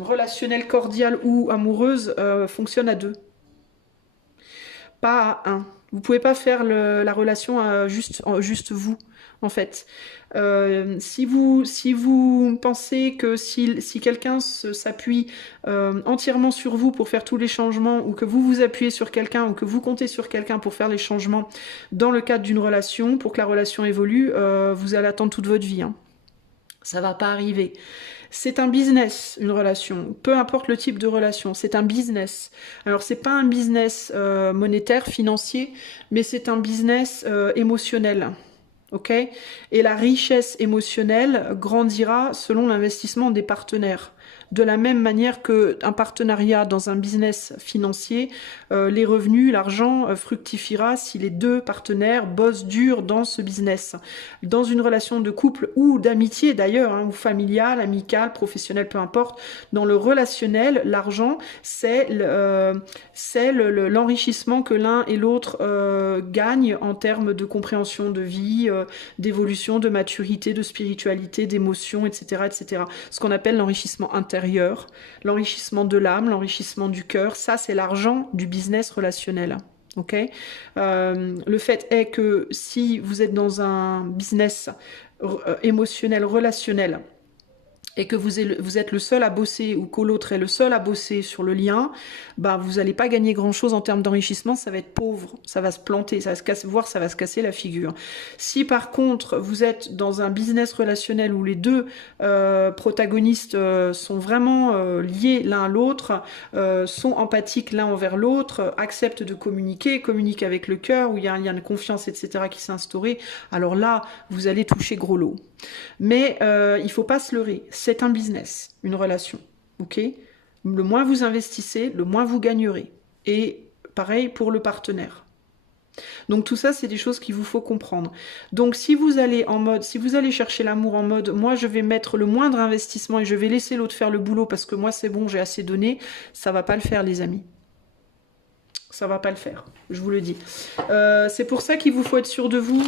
relationnelle, cordiale ou amoureuse, fonctionne à deux. pas à un. Vous pouvez pas faire la relation à juste vous, en fait. Si vous pensez que si quelqu'un s'appuie entièrement sur vous pour faire tous les changements, ou que vous vous appuyez sur quelqu'un, ou que vous comptez sur quelqu'un pour faire les changements dans le cadre d'une relation, pour que la relation évolue, vous allez attendre toute votre vie, hein. Ça va pas arriver. C'est un business, une relation. Peu importe le type de relation, c'est un business. Alors, c'est pas un business monétaire, financier, mais c'est un business émotionnel. Ok? Et la richesse émotionnelle grandira selon l'investissement des partenaires. De la même manière qu'un partenariat dans un business financier, les revenus, l'argent fructifiera si les deux partenaires bossent dur dans ce business. Dans une relation de couple ou d'amitié d'ailleurs, hein, ou familiale, amicale, professionnelle, peu importe, dans le relationnel, l'argent, c'est l'enrichissement que l'un et l'autre gagnent en termes de compréhension de vie, d'évolution, de maturité, de spiritualité, d'émotion, etc., etc. Ce qu'on appelle l'enrichissement intérieur, l'enrichissement de l'âme, l'enrichissement du cœur, ça c'est l'argent du business relationnel. Ok, le fait est que si vous êtes dans un business émotionnel, relationnel, et que vous êtes le seul à bosser, ou que l'autre est le seul à bosser sur le lien, bah vous n'allez pas gagner grand-chose en termes d'enrichissement, ça va être pauvre, ça va se planter, ça va se casser, voire ça va se casser la figure. Si par contre vous êtes dans un business relationnel où les deux protagonistes sont vraiment liés l'un à l'autre, sont empathiques l'un envers l'autre, acceptent de communiquent avec le cœur, où il y a un lien de confiance, etc. qui s'est instauré, alors là, vous allez toucher gros lot. Mais il faut pas se leurrer, c'est un business, une relation, ok? Le moins vous investissez, le moins vous gagnerez. Et pareil pour le partenaire. Donc tout ça, c'est des choses qu'il vous faut comprendre. Donc si vous allez chercher l'amour en mode, moi je vais mettre le moindre investissement et je vais laisser l'autre faire le boulot parce que moi c'est bon, j'ai assez donné, ça va pas le faire les amis. Ça va pas le faire, je vous le dis. C'est pour ça qu'il vous faut être sûr de vous.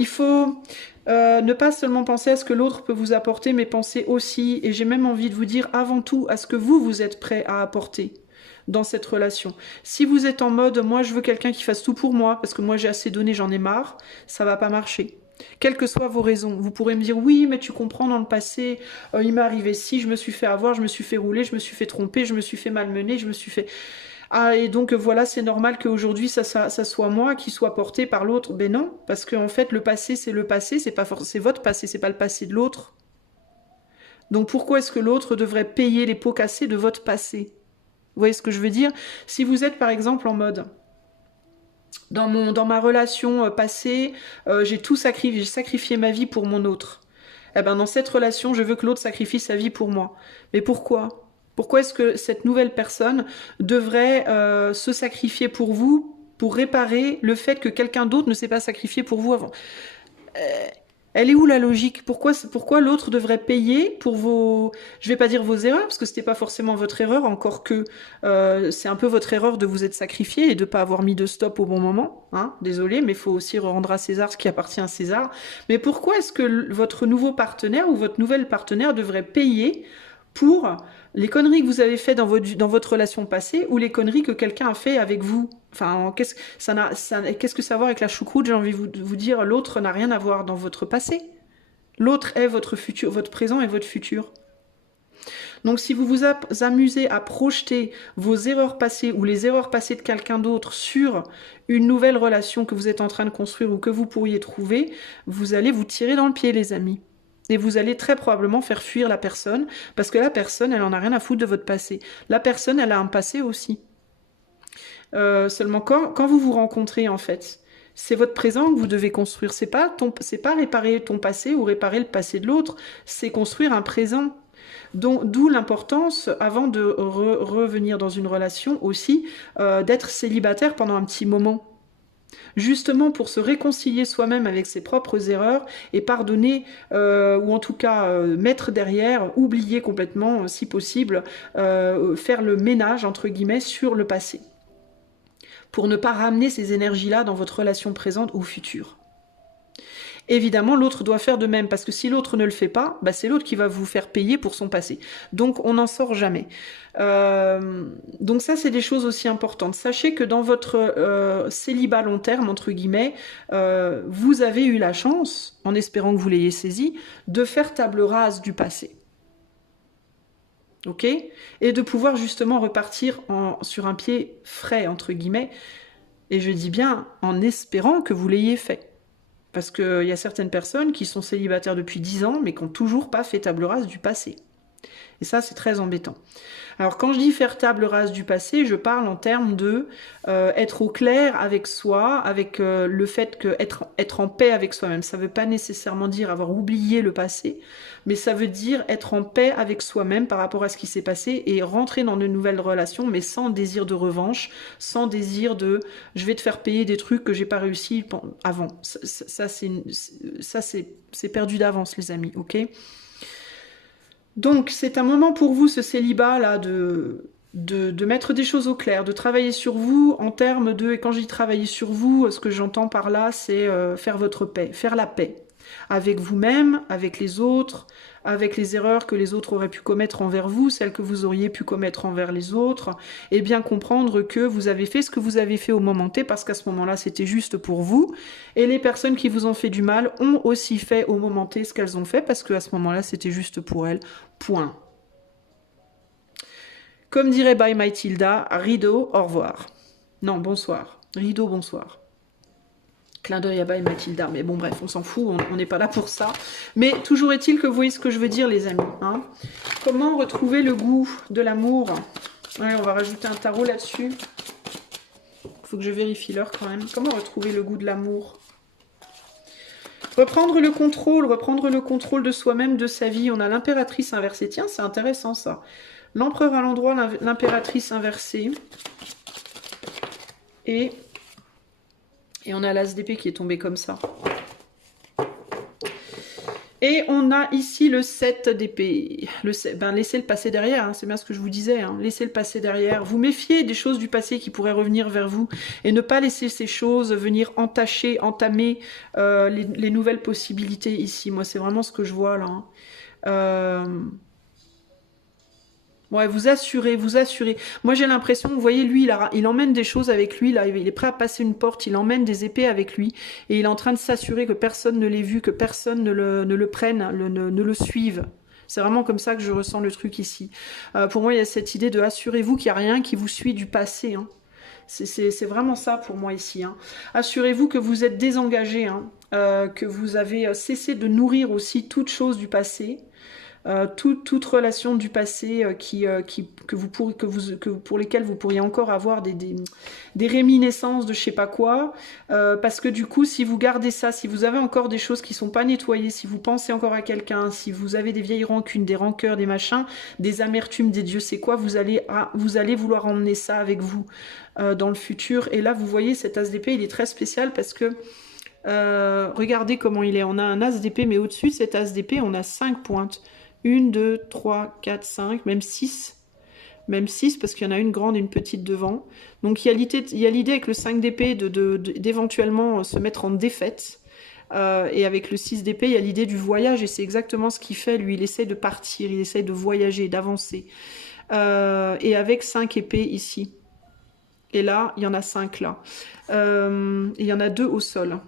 Il faut ne pas seulement penser à ce que l'autre peut vous apporter, mais penser aussi, et j'ai même envie de vous dire avant tout, à ce que vous êtes prêt à apporter dans cette relation. Si vous êtes en mode, moi je veux quelqu'un qui fasse tout pour moi, parce que moi j'ai assez donné, j'en ai marre, ça va pas marcher. Quelles que soient vos raisons, vous pourrez me dire oui, mais tu comprends, dans le passé, il m'est arrivé ci, je me suis fait avoir, je me suis fait rouler, je me suis fait tromper, je me suis fait malmener, je me suis fait... Ah, et donc voilà, c'est normal qu'aujourd'hui ça soit moi qui soit porté par l'autre. Ben non, parce qu'en fait le passé, c'est votre passé, c'est pas le passé de l'autre. Donc pourquoi est-ce que l'autre devrait payer les pots cassés de votre passé? Vous voyez ce que je veux dire? Si vous êtes par exemple en mode, dans ma relation passée, j'ai sacrifié ma vie pour mon autre. Eh ben dans cette relation, je veux que l'autre sacrifie sa vie pour moi. Mais pourquoi? Pourquoi est-ce que cette nouvelle personne devrait se sacrifier pour vous, pour réparer le fait que quelqu'un d'autre ne s'est pas sacrifié pour vous avant? Elle est où la logique? Pourquoi l'autre devrait payer pour vos... Je vais pas dire vos erreurs, parce que c'était pas forcément votre erreur, encore que c'est un peu votre erreur de vous être sacrifié et de pas avoir mis de stop au bon moment. Hein, désolé, mais il faut aussi rendre à César ce qui appartient à César. Mais pourquoi est-ce que votre nouveau partenaire ou votre nouvelle partenaire devrait payer pour les conneries que vous avez fait dans votre relation passée, ou les conneries que quelqu'un a fait avec vous? Enfin, qu'est-ce que ça a à voir avec la choucroute? J'ai envie de vous dire, l'autre n'a rien à voir dans votre passé. L'autre est votre futur, votre présent et votre futur. Donc si vous vous amusez à projeter vos erreurs passées ou les erreurs passées de quelqu'un d'autre sur une nouvelle relation que vous êtes en train de construire ou que vous pourriez trouver, vous allez vous tirer dans le pied, les amis. Et vous allez très probablement faire fuir la personne, parce que la personne, elle en a rien à foutre de votre passé. La personne, elle a un passé aussi. Seulement quand vous vous rencontrez, en fait, c'est votre présent que vous devez construire. C'est pas réparer ton passé ou réparer le passé de l'autre, c'est construire un présent. D'où l'importance, avant de revenir dans une relation aussi, d'être célibataire pendant un petit moment. Justement pour se réconcilier soi-même avec ses propres erreurs et pardonner, ou en tout cas mettre derrière, oublier complètement si possible, faire le ménage entre guillemets sur le passé, pour ne pas ramener ces énergies-là dans votre relation présente ou future. Évidemment, l'autre doit faire de même, parce que si l'autre ne le fait pas, bah, c'est l'autre qui va vous faire payer pour son passé. Donc, on n'en sort jamais. Donc ça, c'est des choses aussi importantes. Sachez que dans votre célibat long terme, entre guillemets, vous avez eu la chance, en espérant que vous l'ayez saisi, de faire table rase du passé. Ok? Et de pouvoir justement repartir sur un pied frais, entre guillemets. Et je dis bien en espérant que vous l'ayez fait. Parce qu'il y a certaines personnes qui sont célibataires depuis 10 ans, mais qui n'ont toujours pas fait table rase du passé. Et ça, c'est très embêtant. Alors, quand je dis faire table rase du passé, je parle en termes de être au clair avec soi, avec le fait que être en paix avec soi-même. Ça ne veut pas nécessairement dire avoir oublié le passé, mais ça veut dire être en paix avec soi-même par rapport à ce qui s'est passé et rentrer dans de nouvelles relations, mais sans désir de revanche, sans désir de je vais te faire payer des trucs que j'ai pas réussi avant. Ça c'est perdu d'avance, les amis, ok? Donc, c'est un moment pour vous, ce célibat-là, de mettre des choses au clair, de travailler sur vous en termes de... Et quand je dis travailler sur vous, ce que j'entends par là, c'est faire votre paix, faire la paix. Avec vous-même, avec les autres, avec les erreurs que les autres auraient pu commettre envers vous, celles que vous auriez pu commettre envers les autres, et bien comprendre que vous avez fait ce que vous avez fait au moment T, parce qu'à ce moment-là, c'était juste pour vous, et les personnes qui vous ont fait du mal ont aussi fait au moment T ce qu'elles ont fait, parce qu'à ce moment-là, c'était juste pour elles. Point. Comme dirait Bye Mathilda, rideau, au revoir. Non, bonsoir. Rideau, bonsoir. Clin d'œil à Bye Mathilda, mais bon bref, on s'en fout, on n'est pas là pour ça. Mais toujours est-il que vous voyez ce que je veux dire, les amis. Hein. Comment retrouver le goût de l'amour? Ouais, on va rajouter un tarot là-dessus. Il faut que je vérifie l'heure quand même. Comment retrouver le goût de l'amour? Reprendre le contrôle de soi-même, de sa vie. On a l'impératrice inversée. Tiens, c'est intéressant ça. L'empereur à l'endroit, l'impératrice inversée. Et on a l'as d'épée qui est tombé comme ça. Et on a ici le 7 d'épée. Laissez le passé derrière, hein, c'est bien ce que je vous disais. Hein, laissez le passé derrière. Vous méfiez des choses du passé qui pourraient revenir vers vous. Et ne pas laisser ces choses venir entamer les nouvelles possibilités ici. Moi, c'est vraiment ce que je vois là. Hein. Ouais, vous assurez. Moi, j'ai l'impression, vous voyez, lui, il emmène des choses avec lui, là, il est prêt à passer une porte, il emmène des épées avec lui, et il est en train de s'assurer que personne ne l'ait vu, que personne ne le prenne, ne le suive. C'est vraiment comme ça que je ressens le truc ici. Pour moi, il y a cette idée de assurez-vous qu'il n'y a rien qui vous suit du passé. Hein. C'est vraiment ça pour moi ici. Hein. Assurez-vous que vous êtes désengagé, hein, que vous avez cessé de nourrir aussi toute chose du passé. Toute relation du passé pour lesquelles vous pourriez encore avoir des réminiscences de je sais pas quoi, parce que du coup, si vous gardez ça, si vous avez encore des choses qui sont pas nettoyées, si vous pensez encore à quelqu'un, si vous avez des vieilles rancunes, des rancœurs, des machins, des amertumes, des dieux c'est quoi, vous allez vouloir emmener ça avec vous dans le futur. Et là, vous voyez, cet as d'épée, il est très spécial parce que regardez comment il est. On a un as d'épée, mais au-dessus de cet as d'épée, on a 5 pointes. 1, 2, 3, 4, 5, même 6. Même 6 parce qu'il y en a une grande et une petite devant. Donc il y a l'idée avec le 5 d'épée d'éventuellement se mettre en défaite. Et avec le 6 d'épée, il y a l'idée du voyage. Et c'est exactement ce qu'il fait. Lui, il essaie de partir, il essaie de voyager, d'avancer. Et avec 5 épées ici. Et là, il y en a 5 là. Et il y en a 2 au sol.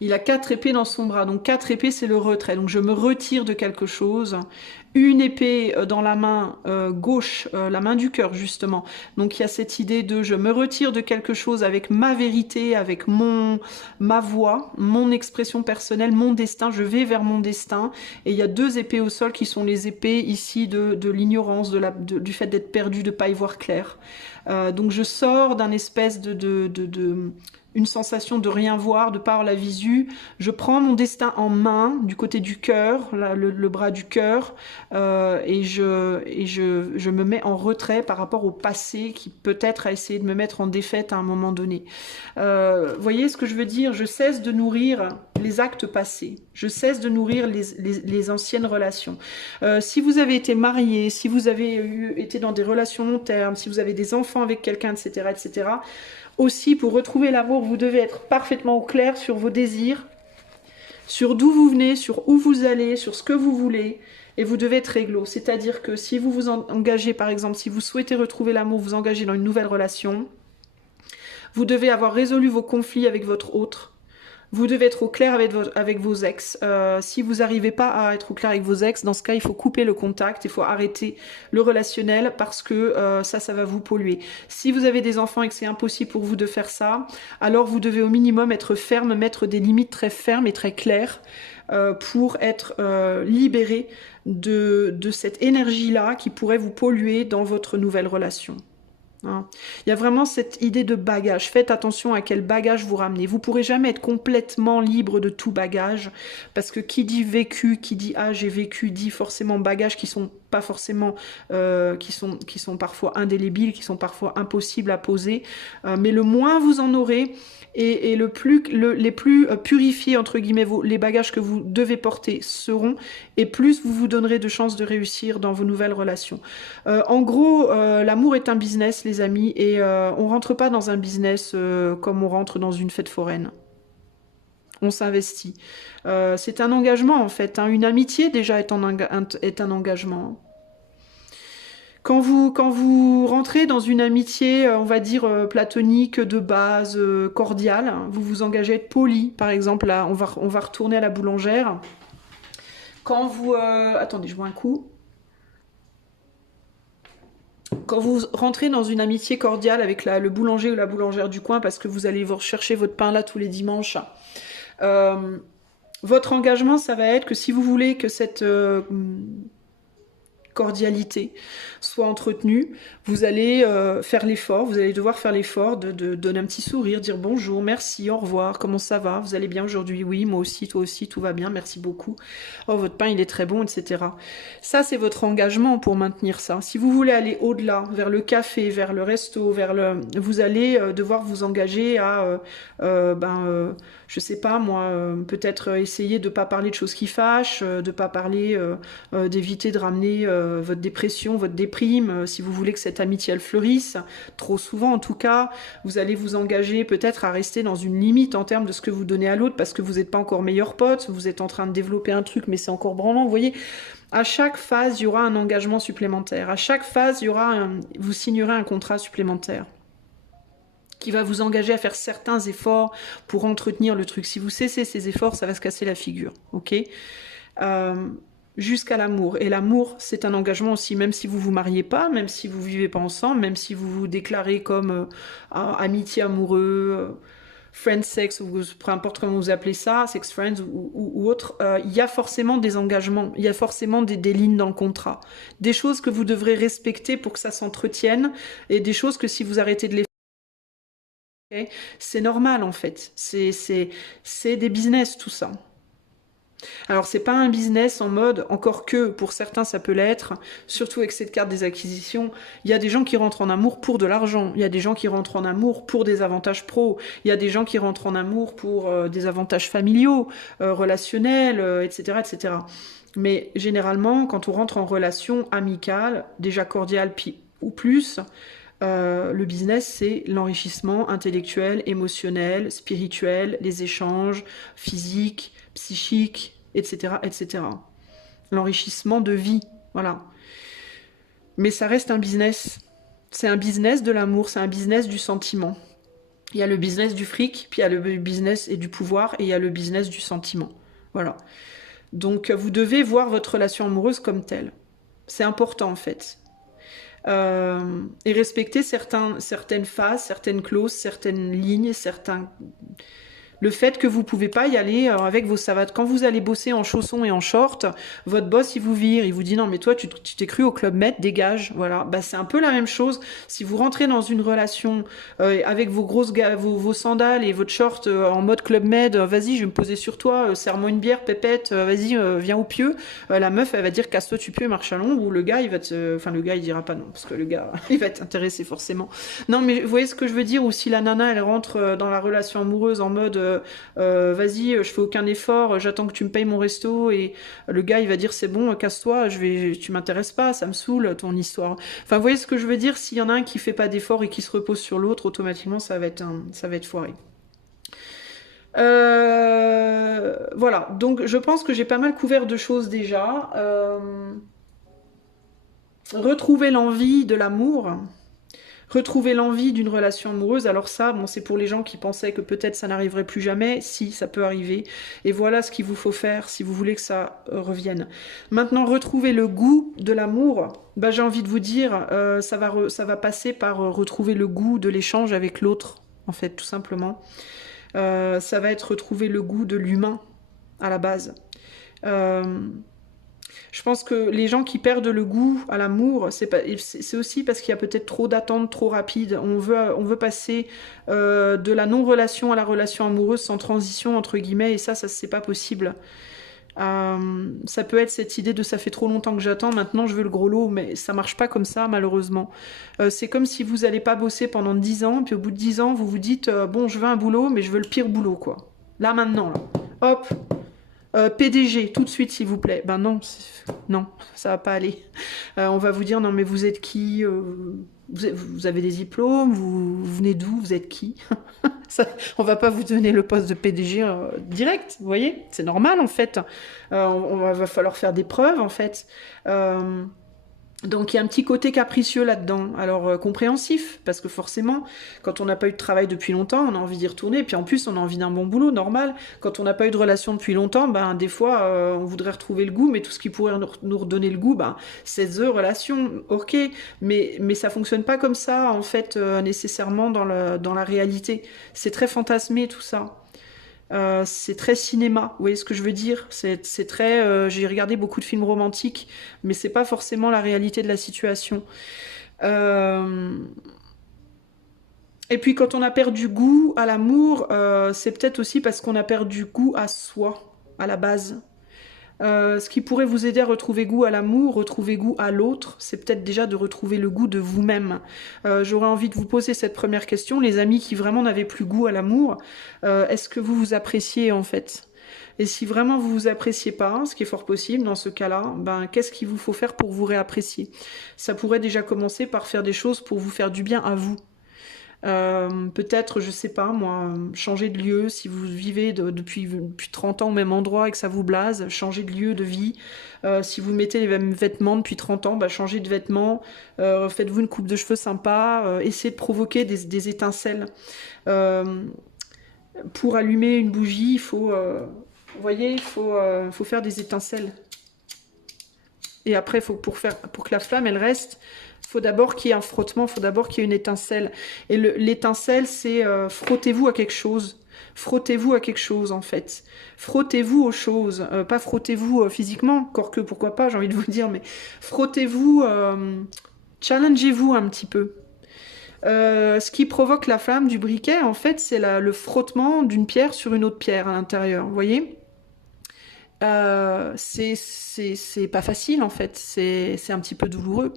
Il a 4 épées dans son bras, donc 4 épées c'est le retrait, donc je me retire de quelque chose. Une épée dans la main gauche, la main du cœur justement, donc il y a cette idée de je me retire de quelque chose avec ma vérité, avec ma voix, mon expression personnelle, mon destin, je vais vers mon destin. Et il y a 2 épées au sol qui sont les épées ici de l'ignorance, du fait d'être perdu, de ne pas y voir clair. Donc je sors d'un espèce une sensation de rien voir, de par la visu. Je prends mon destin en main, du côté du cœur, le bras du cœur, et je me mets en retrait par rapport au passé qui peut-être a essayé de me mettre en défaite à un moment donné. Voyez ce que je veux dire? Je cesse de nourrir les actes passés. Je cesse de nourrir les anciennes relations. Si vous avez été marié, si vous avez été dans des relations long terme, si vous avez des enfants avec quelqu'un, etc., etc., Aussi, pour retrouver l'amour, vous devez être parfaitement au clair sur vos désirs, sur d'où vous venez, sur où vous allez, sur ce que vous voulez. Et vous devez être réglo. C'est-à-dire que si vous vous engagez, par exemple, si vous souhaitez retrouver l'amour, vous engagez dans une nouvelle relation, vous devez avoir résolu vos conflits avec votre autre. Vous devez être au clair avec vos ex. Si vous n'arrivez pas à être au clair avec vos ex, dans ce cas, il faut couper le contact, il faut arrêter le relationnel parce que ça va vous polluer. Si vous avez des enfants et que c'est impossible pour vous de faire ça, alors vous devez au minimum être ferme, mettre des limites très fermes et très claires pour être libéré de cette énergie-là qui pourrait vous polluer dans votre nouvelle relation. Il y a vraiment cette idée de bagage. Faites attention à quel bagage vous ramenez. Vous ne pourrez jamais être complètement libre de tout bagage parce que qui dit vécu, qui dit j'ai vécu, dit forcément bagages qui sont pas forcément, qui sont parfois indélébiles, qui sont parfois impossibles à poser. Mais le moins vous en aurez et les plus purifiés, entre guillemets, les bagages que vous devez porter seront, et plus vous vous donnerez de chances de réussir dans vos nouvelles relations. En gros, l'amour est un business, les amis, et on rentre pas dans un business comme on rentre dans une fête foraine. On s'investit. C'est un engagement, en fait. Une amitié, déjà, est un engagement. Quand vous rentrez dans une amitié, on va dire platonique, de base, cordiale, vous vous engagez à être poli. Par exemple, là, on va retourner à la boulangère. Quand vous... attendez, je bois un coup. Quand vous rentrez dans une amitié cordiale avec le boulanger ou la boulangère du coin, parce que vous allez vous rechercher votre pain là tous les dimanches, votre engagement, ça va être que si vous voulez que cette cordialité soit entretenue, vous allez faire l'effort, vous allez devoir faire l'effort de donner un petit sourire, dire bonjour, merci, au revoir, comment ça va, vous allez bien aujourd'hui, oui, moi aussi, toi aussi, tout va bien, merci beaucoup, oh, votre pain, il est très bon, etc. Ça, c'est votre engagement pour maintenir ça. Si vous voulez aller au-delà, vers le café, vers le resto, vous allez devoir vous engager à, je sais pas, moi, peut-être essayer de pas parler de choses qui fâchent, de pas parler, d'éviter de ramener votre dépression, votre déprime, si vous voulez que cette amitié elle fleurisse, trop souvent en tout cas, vous allez vous engager peut-être à rester dans une limite en termes de ce que vous donnez à l'autre parce que vous n'êtes pas encore meilleurs potes, vous êtes en train de développer un truc mais c'est encore branlant, vous voyez. À chaque phase, il y aura un engagement supplémentaire. À chaque phase, vous signerez un contrat supplémentaire qui va vous engager à faire certains efforts pour entretenir le truc. Si vous cessez ces efforts, ça va se casser la figure, ok ? Jusqu'à l'amour. Et l'amour, c'est un engagement aussi, même si vous vous mariez pas, même si vous vivez pas ensemble, même si vous vous déclarez comme amitié amoureux, friend sex, ou peu importe comment vous appelez ça, sex friends ou autre, il y a forcément des engagements, il y a forcément des lignes dans le contrat. Des choses que vous devrez respecter pour que ça s'entretienne, et des choses que si vous arrêtez de les faire, okay, c'est normal en fait. C'est des business tout ça. Alors c'est pas un business en mode, encore que pour certains ça peut l'être, surtout avec cette carte des acquisitions, il y a des gens qui rentrent en amour pour de l'argent, il y a des gens qui rentrent en amour pour des avantages pro, il y a des gens qui rentrent en amour pour des avantages familiaux, relationnels, etc., etc. Mais généralement, quand on rentre en relation amicale, déjà cordiale ou plus, le business, c'est l'enrichissement intellectuel, émotionnel, spirituel, les échanges physiques, psychiques, etc., etc. L'enrichissement de vie, voilà. Mais ça reste un business. C'est un business de l'amour, c'est un business du sentiment. Il y a le business du fric, puis il y a le business et du pouvoir, et il y a le business du sentiment. Voilà. Donc, vous devez voir votre relation amoureuse comme telle. C'est important, en fait. Et respecter certaines phases, certaines clauses, certaines lignes, le fait que vous pouvez pas y aller avec vos savates. Quand vous allez bosser en chaussons et en short, votre boss, il vous vire, il vous dit non mais toi tu t'es cru au Club Med, dégage. Voilà, bah, c'est un peu la même chose. Si vous rentrez dans une relation avec vos sandales et votre short en mode Club Med, vas-y je vais me poser sur toi, serre-moi une bière, pépette, vas-y viens au pieu. La meuf elle va dire casse-toi tu peux, marche à l'ombre, ou le gars il va le gars il dira pas non parce que le gars il va être intéressé forcément. Non mais vous voyez ce que je veux dire, ou si la nana elle rentre dans la relation amoureuse en mode vas-y, je fais aucun effort, j'attends que tu me payes mon resto, et le gars il va dire c'est bon, casse-toi, tu m'intéresses pas, ça me saoule ton histoire. Enfin, vous voyez ce que je veux dire? S'il y en a un qui fait pas d'effort et qui se repose sur l'autre, automatiquement ça va être foiré. Voilà, donc je pense que j'ai pas mal couvert de choses déjà. Retrouver l'envie de l'amour, retrouver l'envie d'une relation amoureuse. Alors ça, bon, c'est pour les gens qui pensaient que peut-être ça n'arriverait plus jamais. Si, ça peut arriver. Et voilà ce qu'il vous faut faire si vous voulez que ça revienne. Maintenant, retrouver le goût de l'amour. Bah, j'ai envie de vous dire, ça va passer par retrouver le goût de l'échange avec l'autre, en fait, tout simplement. Ça va être retrouver le goût de l'humain à la base. Je pense que les gens qui perdent le goût à l'amour, c'est aussi parce qu'il y a peut-être trop d'attentes trop rapides. On veut passer de la non-relation à la relation amoureuse sans transition, entre guillemets, et ça c'est pas possible. Ça peut être cette idée de ça fait trop longtemps que j'attends, maintenant je veux le gros lot, mais ça marche pas comme ça malheureusement. C'est comme si vous allez pas bosser pendant 10 ans, puis au bout de 10 ans vous vous dites bon je veux un boulot, mais je veux le pire boulot quoi. Là maintenant, là. Hop, PDG, tout de suite s'il vous plaît. Ben non, non, ça va pas aller. On va vous dire non mais vous êtes qui vous avez des diplômes, vous venez d'où, vous êtes qui? Ça, on va pas vous donner le poste de PDG direct, vous voyez? C'est normal en fait. Va falloir faire des preuves en fait. Donc il y a un petit côté capricieux là-dedans, alors compréhensif, parce que forcément, quand on n'a pas eu de travail depuis longtemps, on a envie d'y retourner, et puis en plus on a envie d'un bon boulot, normal. Quand on n'a pas eu de relation depuis longtemps, ben des fois on voudrait retrouver le goût, mais tout ce qui pourrait nous redonner le goût, ben c'est the relation, ok, mais ça fonctionne pas comme ça en fait nécessairement dans la réalité. C'est très fantasmé tout ça. C'est très cinéma, vous voyez ce que je veux dire? C'est très. J'ai regardé beaucoup de films romantiques, mais c'est pas forcément la réalité de la situation. Et puis quand on a perdu goût à l'amour, c'est peut-être aussi parce qu'on a perdu goût à soi, à la base. Ce qui pourrait vous aider à retrouver goût à l'amour, retrouver goût à l'autre, c'est peut-être déjà de retrouver le goût de vous-même. J'aurais envie de vous poser cette première question, les amis qui vraiment n'avaient plus goût à l'amour, est-ce que vous vous appréciez en fait? Et si vraiment vous vous appréciez pas, ce qui est fort possible dans ce cas-là, ben qu'est-ce qu'il vous faut faire pour vous réapprécier? Ça pourrait déjà commencer par faire des choses pour vous faire du bien à vous. Peut-être, je sais pas moi, changer de lieu, si vous vivez depuis 30 ans au même endroit et que ça vous blase, changer de lieu de vie. Si vous mettez les mêmes vêtements depuis 30 ans, bah, changez de vêtements, faites-vous une coupe de cheveux sympa, essayez de provoquer des étincelles. Pour allumer une bougie, il faut, vous voyez, il faut faire des étincelles. Et après, pour que la flamme, elle reste, il faut d'abord qu'il y ait un frottement, il faut d'abord qu'il y ait une étincelle. Et l'étincelle, c'est frottez-vous à quelque chose. Frottez-vous à quelque chose, en fait. Frottez-vous aux choses. Pas frottez-vous physiquement, encore que pourquoi pas, j'ai envie de vous dire, mais frottez-vous, challengez-vous un petit peu. Ce qui provoque la flamme du briquet, en fait, c'est le frottement d'une pierre sur une autre pierre à l'intérieur, vous voyez? C'est pas facile en fait, c'est un petit peu douloureux.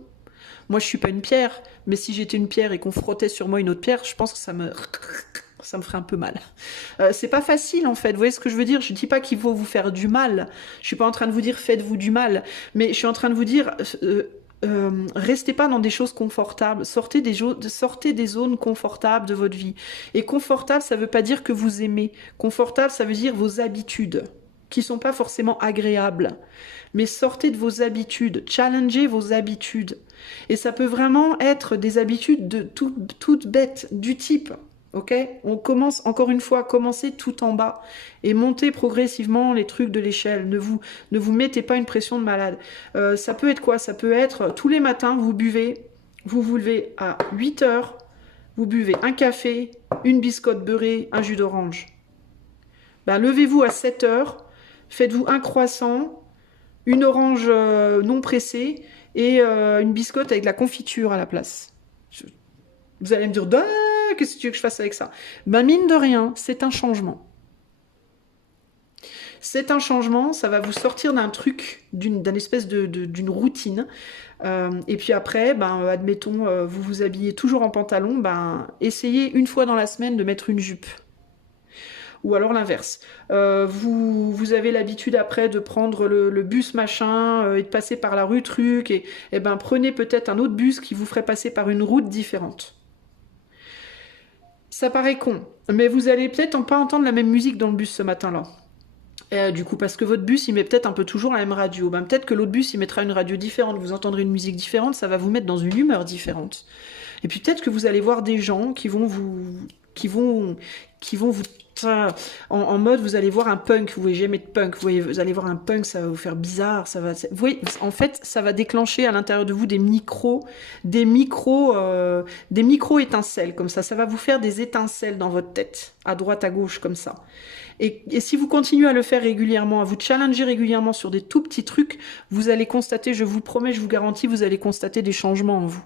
Moi je suis pas une pierre, mais si j'étais une pierre et qu'on frottait sur moi une autre pierre, je pense que ça me ferait un peu mal. C'est pas facile en fait, vous voyez ce que je veux dire? Je dis pas qu'il faut vous faire du mal, je suis pas en train de vous dire faites-vous du mal, mais je suis en train de vous dire restez pas dans des choses confortables, sortez des zones confortables de votre vie. Et confortable, ça veut pas dire que vous aimez. Confortable, ça veut dire vos habitudes qui sont pas forcément agréables. Mais sortez de vos habitudes, challengez vos habitudes. Et ça peut vraiment être des habitudes de toutes bêtes, du type, ok? On commence, encore une fois, commencez tout en bas et montez progressivement les trucs de l'échelle. Ne vous mettez pas une pression de malade. Ça peut être quoi? Ça peut être, tous les matins, vous vous levez à 8 heures, vous buvez un café, une biscotte beurrée, un jus d'orange. Ben, levez-vous à 7 heures, faites-vous un croissant, une orange non pressée et une biscotte avec de la confiture à la place. Vous allez me dire, qu'est-ce que tu veux que je fasse avec ça? Ben mine de rien, c'est un changement. C'est un changement, ça va vous sortir d'un truc, d'une espèce d'une routine. Et puis après, ben, admettons, vous vous habillez toujours en pantalon, ben, essayez une fois dans la semaine de mettre une jupe. Ou alors l'inverse. Vous avez l'habitude après de prendre le bus machin et de passer par la rue truc, et ben prenez peut-être un autre bus qui vous ferait passer par une route différente. Ça paraît con, mais vous allez peut-être pas entendre la même musique dans le bus ce matin-là. Du coup, parce que votre bus, il met peut-être un peu toujours la même radio. Ben, peut-être que l'autre bus, il mettra une radio différente, vous entendrez une musique différente, ça va vous mettre dans une humeur différente. Et puis peut-être que vous allez voir des gens qui vont vous en mode, vous allez voir un punk, vous voyez jamais de punk, vous allez voir un punk, ça va vous faire bizarre, vous voyez, en fait, ça va déclencher à l'intérieur de vous des micro étincelles, comme ça va vous faire des étincelles dans votre tête, à droite, à gauche, comme ça. Et si vous continuez à le faire régulièrement, à vous challenger régulièrement sur des tout petits trucs, vous allez constater, je vous le promets, je vous garantis, vous allez constater des changements en vous.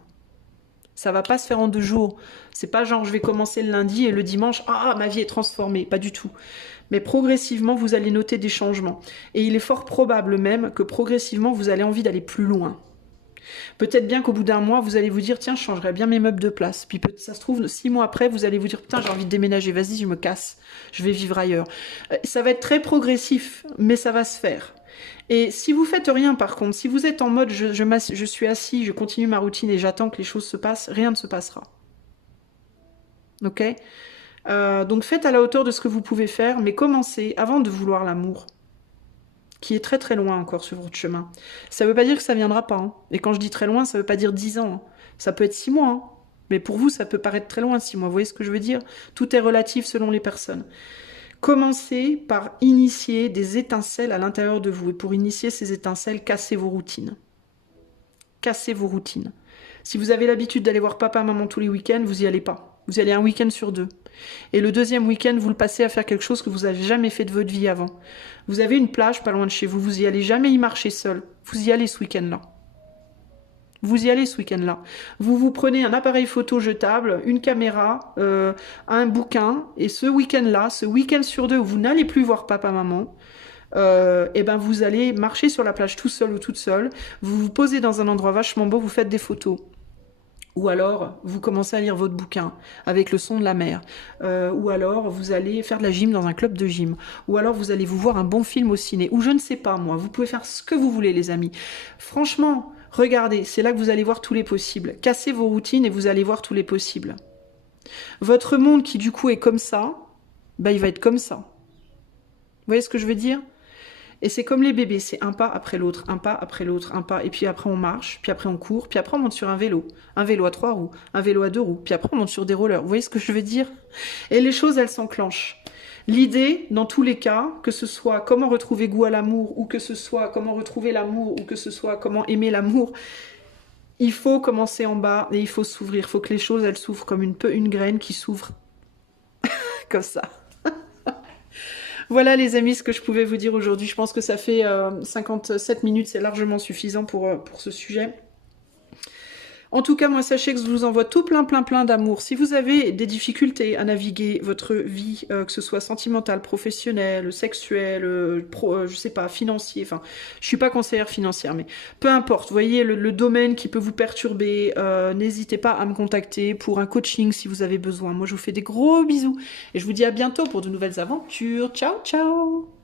Ça va pas se faire en 2 jours. C'est pas genre je vais commencer le lundi et le dimanche, ah, ma vie est transformée. Pas du tout. Mais progressivement, vous allez noter des changements. Et il est fort probable même que progressivement, vous allez envie d'aller plus loin. Peut-être bien qu'au bout d'1 mois, vous allez vous dire, tiens, je changerais bien mes meubles de place. Puis ça se trouve, 6 mois après, vous allez vous dire, putain, j'ai envie de déménager, vas-y, je me casse, je vais vivre ailleurs. Ça va être très progressif, mais ça va se faire. Et si vous faites rien, par contre, si vous êtes en mode, je suis assis, je continue ma routine et j'attends que les choses se passent, rien ne se passera. Ok ? Donc faites à la hauteur de ce que vous pouvez faire, mais commencez avant de vouloir l'amour, qui est très très loin encore sur votre chemin. Ça veut pas dire que ça viendra pas. Hein. Et quand je dis très loin, ça veut pas dire 10 ans. Hein. Ça peut être 6 mois. Hein. Mais pour vous, ça peut paraître très loin 6 mois. Vous voyez ce que je veux dire? Tout est relatif selon les personnes. Commencez par initier des étincelles à l'intérieur de vous. Et pour initier ces étincelles, cassez vos routines. Cassez vos routines. Si vous avez l'habitude d'aller voir papa, maman tous les week-ends, vous y allez pas. Vous y allez un week-end sur 2. Et le 2e week-end, vous le passez à faire quelque chose que vous n'avez jamais fait de votre vie avant. Vous avez une plage pas loin de chez vous, vous y allez jamais y marcher seul. Vous y allez ce week-end-là. Vous y allez ce week-end-là. Vous prenez un appareil photo jetable, une caméra, un bouquin, et ce week-end-là, ce week-end sur 2 où vous n'allez plus voir papa, maman, et ben vous allez marcher sur la plage tout seul ou toute seule, vous vous posez dans un endroit vachement beau, vous faites des photos. Ou alors, vous commencez à lire votre bouquin avec le son de la mer. Ou alors, vous allez faire de la gym dans un club de gym. Ou alors, vous allez vous voir un bon film au ciné. Ou je ne sais pas, moi. Vous pouvez faire ce que vous voulez, les amis. Franchement, regardez, c'est là que vous allez voir tous les possibles. Cassez vos routines et vous allez voir tous les possibles. Votre monde qui, du coup, est comme ça, bah, il va être comme ça. Vous voyez ce que je veux dire ? Et c'est comme les bébés, c'est un pas après l'autre, un pas après l'autre, un pas. Et puis après on marche, puis après on court, puis après on monte sur un vélo à 3 roues, un vélo à 2 roues, puis après on monte sur des rollers. Vous voyez ce que je veux dire? Et les choses, elles s'enclenchent. L'idée, dans tous les cas, que ce soit comment retrouver goût à l'amour, ou que ce soit comment retrouver l'amour, ou que ce soit comment aimer l'amour, il faut commencer en bas et il faut s'ouvrir. Il faut que les choses, elles s'ouvrent comme une graine qui s'ouvre comme ça. Voilà les amis, ce que je pouvais vous dire aujourd'hui. Je pense que ça fait 57 minutes, c'est largement suffisant pour ce sujet. En tout cas, moi, sachez que je vous envoie tout plein d'amour. Si vous avez des difficultés à naviguer votre vie, que ce soit sentimentale, professionnelle, sexuelle, je sais pas, financier, enfin, je suis pas conseillère financière, mais peu importe, vous voyez le domaine qui peut vous perturber, n'hésitez pas à me contacter pour un coaching si vous avez besoin. Moi, je vous fais des gros bisous et je vous dis à bientôt pour de nouvelles aventures. Ciao, ciao!